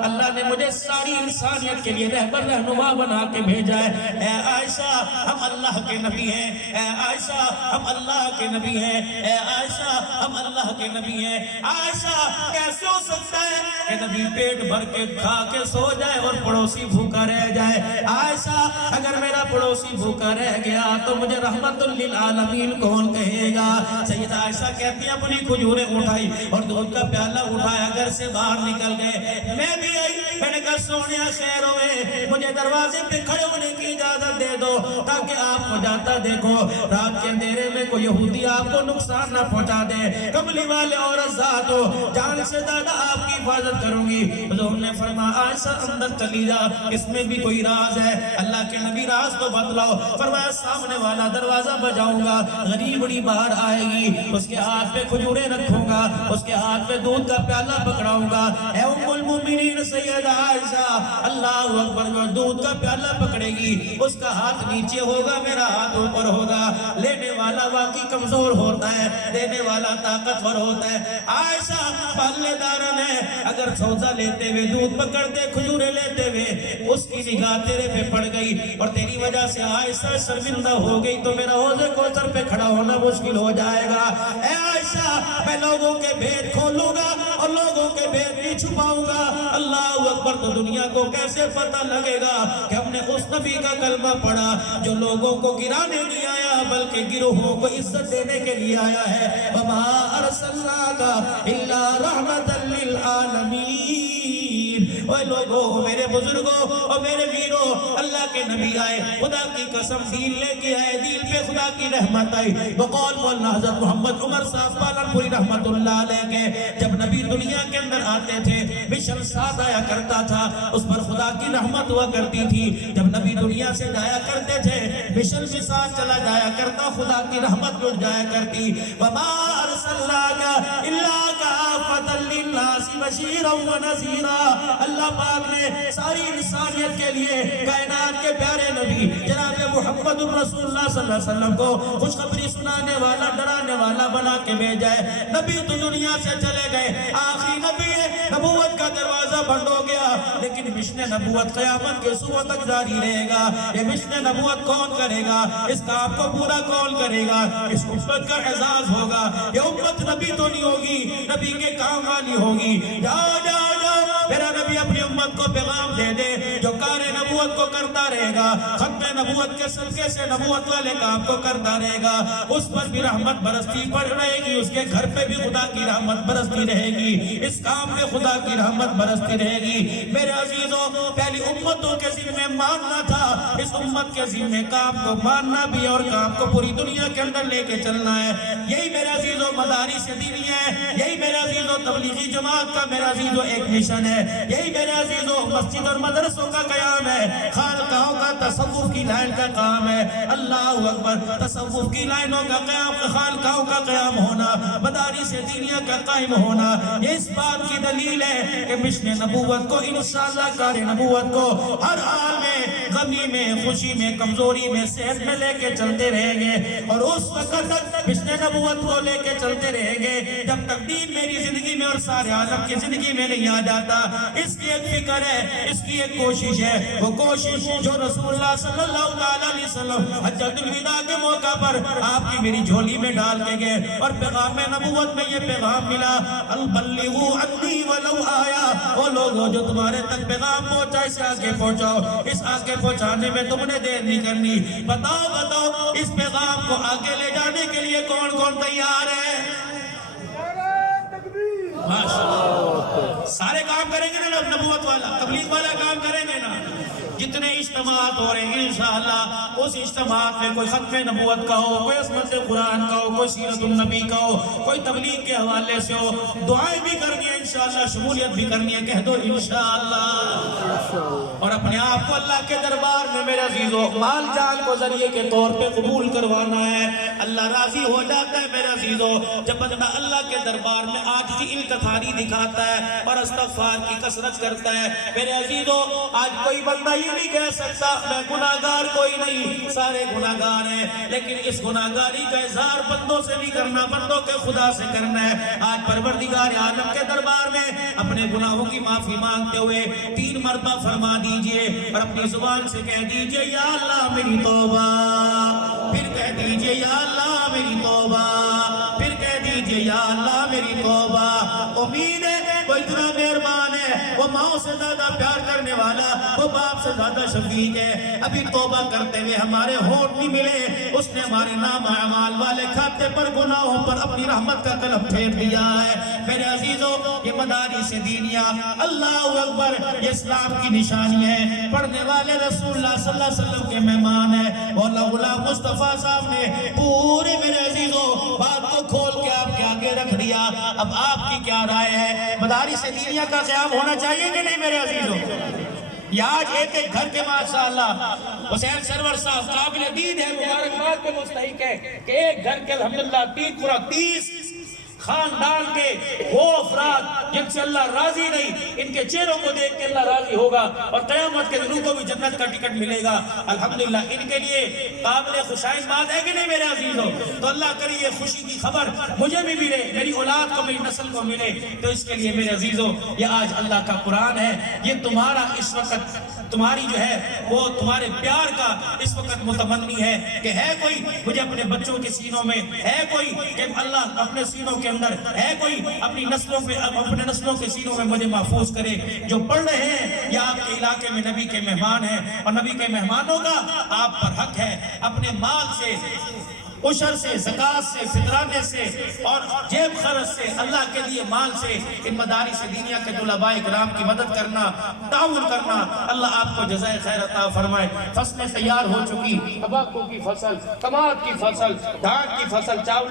اللہ نے مجھے ساری انسانیت کے لیے رہبر رہنما بنا کے بھیجا ہے. اے عائشہ ہم اللہ کے نبی ہیں. اے عائشہ ہم اللہ کے نبی ہیں. اے عائشہ ہم اللہ کے نبی ہیں. عائشہ کیسے ہو سکتا ہے کہ نبی پیٹ بھر کے کھا کے سو جائے اور پڑوسی بھوکا رہ جائے؟ عائشہ اگر میرا پڑوسی بھوکا رہ گیا تو مجھے رحمت للعالمین کون کہے گا؟ سیدہ عائشہ کہتی ہیں اپنی کھجوریں اٹھائی اور دودھ کا پیالہ اٹھایا گھر سے باہر نکل گئے. میں بھی آئی. میں نے کہا سونیا خیر ہوئے مجھے دروازے پہ کھڑے ہونے کی اجازت دے دو تاکہ آپ کو جاتا دیکھو رات کے اندھیرے میں کوئی یہودی آپ کو نقصان نہ پہنچا دے. کملی والے عورت ذات ہو جان سے زیادہ آپ کی حفاظت کروں گی. حضور نے فرمایا عائشہ اندر چلی جا اس میں بھی کوئی راز ہے. اللہ کے نبی راز تو بتلاؤ. فرمایا سامنے والا دروازہ بجاؤں گا غریب بڑی باہر آئے گی اس کے ہاتھ پہ کھجوریں رکھوں گا اس کے ہاتھ پہ دودھ کا پیالہ پکڑاؤں گا. اے ام المومنین سیدہ عائشہ اللہ اکبر. جو دودھ کا پیالہ پکڑے گی اس کا ہاتھ نیچے ہوگا میرا ہاتھ اوپر ہوگا. لینے والا واقعی کمزور ہوتا ہے دینے والا طاقتور ہوتا ہے. عائشہ پالنے دارن ہے. اگر سوزہ لیتے ہوئے دودھ پکڑتے کھجوریں لیتے ہوئے اس کی نگاہ تیرے پہ پڑ گئی اور تیری وجہ سے عائشہ شرمندہ ہو گئی تو میرا حوض کوثر پہ کھڑا ہونا مشکل ہو جائے گا. اے عائشہ میں لوگوں کے بھید کھولوں گا اور لوگوں کے بھید نہیں چھپاؤں گا. اللہ اکبر. تو دنیا کو کیسے پتہ لگے گا کہ ہم نے اس نبی کا کلمہ پڑھا جو لوگوں کو گرانے نہیں آیا بلکہ گروہوں کو عزت دینے کے لیے آیا ہے. وما ارسلناک الا رحمتا للعالمین. اے لوگوں میرے بزرگوں اور میرے ویروں اللہ کے نبی آئے خدا کی قسم دین لے کے آئے دین پہ خدا کی رحمت آئی. بقول مولانا حضرت محمد عمر صاحب پالنپوری رحمت اللہ علیہ کے جب نبی دنیا کے اندر آتے تھے مشن ساتھ آیا کرتا تھا اس پر خدا کی رحمت ہوا کرتی تھی. جب نبی دنیا سے جایا کرتے تھے مشن سے ساتھ چلا جایا کرتا خدا کی رحمت جڑ جایا کرتی. وما ارسلناک الا کافۃ للناس بشیرا ونذیرا. اللہ پاک نے ساری انسانیت کے لیے کائنات کے پیارے نبی جناب محمد رسول اللہ صلی اللہ علیہ وسلم کو خوشخبری سنانے والا ڈرانے والا بنا کے بھیجا ہے. نبی تو دنیا سے چلے گئے آخری نبی ہے. نبوت کا دروازہ بند ہو گیا لیکن مشن نبوت قیامت کے صبح تک جاری رہے گا. یہ مشن نبوت کون کرے گا؟ اس کام کو پورا کون کرے گا؟ اس امت کا اعزاز ہوگا. یہ امت نبی تو نہیں ہوگی نبی کے کام والی ہوگی. جاؤ جاؤ جاؤ میرا نبی اپنی امت کو پیغام دے دے جو کار نبوت کو کرتا رہے گا ختم نبوت کے صدقے سے نبوت والے کام کو کرتا رہے گا اس پر بھی رحمت برستی پڑ رہے گی. اس کے گھر پہ بھی خدا کی رحمت برستی رہے گی. اس کام میں خدا کی رحمت برستی رہے گی. میرے عزیزوں پہلی امتوں کے ذمہ ماننا تھا اس امت کے ذمہ کام کو ماننا بھی اور کام کو پوری دنیا کے اندر لے کے چلنا ہے. یہی میرے عزیزوں مدارس دینی ہے. یہی میرے عزیزوں تبلیغی جماعت کا میرے عزیزوں ایک مشن ہے. یہی میرے عزیزوں مسجد اور مدرسوں کا قیام ہے. خانقاہوں کا تصوف کی لائن کا کام ہے. اللہ اکبر. تصوف کی لائنوں کا قیام خانقاہوں کا قیام ہونا مدارس دینیہ کا قائم ہونا یہ اس بات کی دلیل ہے کہ مشن نبوت کو انشاءاللہ کار نبوت کو ہر حال میں غمی میں، خوشی میں، کمزوری میں، صحت میں لے کے چلتے رہیں گے، اور اس وقت تک حسن نبوت کو لے کے چلتے رہیں گے جب تک دین میری زندگی میں اور سارے عالم کی زندگی میں نہیں آ جاتا۔ اس کی ایک فکر ہے، اس کی ایک کوشش ہے، وہ کوشش جو رسول اللہ صلی اللہ علیہ وسلم حجۃ الوداع کے موقع پر آپ کی میری جھولی میں ڈال کے گئے، اور پیغام نبوت میں یہ پیغام ملا، البلغوا عنی ولو آیا، وہ لوگوں جو تمہارے تک پیغام پہنچا اسے آگے پہنچاؤ، اس آگے پہنچانے میں تم نے دیر نہیں کرنی۔ بتاؤ اس پیغام کو آگے لے جانے کے لیے کون کون تیار ہے؟ ماشاءاللہ، سارے کام کریں گے نا، نبوت والا تبلیغ والا کام کریں گے نا۔ جتنے اجتماعات ہو رہے ہیں انشاءاللہ اس اجتماعات میں کوئی ختم نبوت کا ہو، کوئی عصمت قرآن کا ہو، کوئی سیرت النبی کا ہو، کوئی تبلیغ کے حوالے سے ہو، دعائیں بھی کرنی ہے انشاءاللہ، شمولیت بھی کرنی ہے، کہہ دو انشاءاللہ۔ اور اپنے آپ کو اللہ کے دربار میں میرے عزیزو مال جان کو ذریعے کے طور پہ قبول کروانا ہے۔ اللہ راضی ہو جاتا ہے میرے عزیزو جب بندہ اللہ کے دربار میں آج کی انکساری دکھاتا ہے اور استغفار کی کثرت کرتا ہے۔ میرے عزیزو آج کوئی بندہ یہ نہیں کہہ سکتا میں گناہگار کوئی نہیں، سارے گناہگار ہیں، لیکن اس گناہگاری کا اظہار بندوں سے نہیں کرنا، بندوں کے خدا سے کرنا ہے۔ آج پروردگار عالم کے دربار میں اپنے گناہوں کی معافی مانگتے ہوئے 3 مرتبہ فرما دیجئے اور اپنی زبان سے کہہ دیجئے یا اللہ میری توبہ، پھر کہہ دیجئے یا اللہ میری توبہ، پھر کہہ دیجئے یا اللہ میری توبہ۔ امید ہے وہ اتنا مہربان ہے، وہ ماں سے زیادہ پیار کرنے والا، وہ باپ سے زیادہ شفیق ہے۔ ابھی توبہ کرتے ہوئے ہمارے ہونٹ نہیں ملے، اس نے ہمارے نام اعمال والے کھاتے پر گناہوں پر اپنی رحمت کا قلم پھیر دیا ہے۔ میرے عزیزو یہ مدارس دینیہ اللہ اکبر یہ اسلام کی نشانی ہے، پڑھنے والے رسول اللہ صلی اللہ علیہ وسلم کے مہمان ہیں۔ مولا غلام مصطفیٰ صاحب نے پورے میرے عزیزو بات کو کھول کے آپ کے آگے رکھ دیا۔ اب آپ کی کیا رائے ہے؟ مدارس دینیہ کا قیام ہونا چاہیے کہ نہیں میرے عزیزو؟ یہ آج ایک ایک گھر کے ماشاءاللہ حسین سرور صاحب قابل دید ہے، مبارکباد کے مستحق ہے کہ ایک گھر کے الحمدللہ 30 خاندان کے وہ افراد جن سے اللہ راضی نہیں، ان کے چہروں کو دیکھ کے اللہ راضی ہوگا اور قیامت کے دن کو بھی جنت کا ٹکٹ ملے گا۔ الحمدللہ ان کے لیے قابل خوشائن بات ہے کہ نہیں میرے عزیزو؟ تو اللہ کرے یہ خوشی کی خبر مجھے بھی ملے، میری اولاد کو، میری نسل کو ملے۔ تو اس کے لیے میرے عزیزو یہ آج اللہ کا قرآن ہے، یہ تمہارا اس وقت تمہاری جو ہے وہ تمہارے پیار کا اس وقت متمنی ہے کہ ہے کوئی مجھے اپنے بچوں کے سینوں میں، ہے کوئی کہ اللہ اپنے سینوں کے اندر، ہے کوئی اپنی نسلوں پہ اپنے نسلوں کے سینوں میں مجھے محفوظ کرے۔ جو پڑھ رہے ہیں یا آپ کے علاقے میں نبی کے مہمان ہیں اور نبی کے مہمانوں کا آپ پر حق ہے اپنے مال سے، عشر سے، زکاة سے، فطرانے سے اور جیب خرچ سے، اللہ کے لیے مال سے ان مدارس دینیہ کے طلباء کرام کی مدد کرنا، تعاون کرنا۔ اللہ آپ کو جزائے خیر عطا فرمائے۔ فصلیں تیار ہو چکی، تمباکو کی فصل، کماد کی فصل، دھان کی فصل، چاول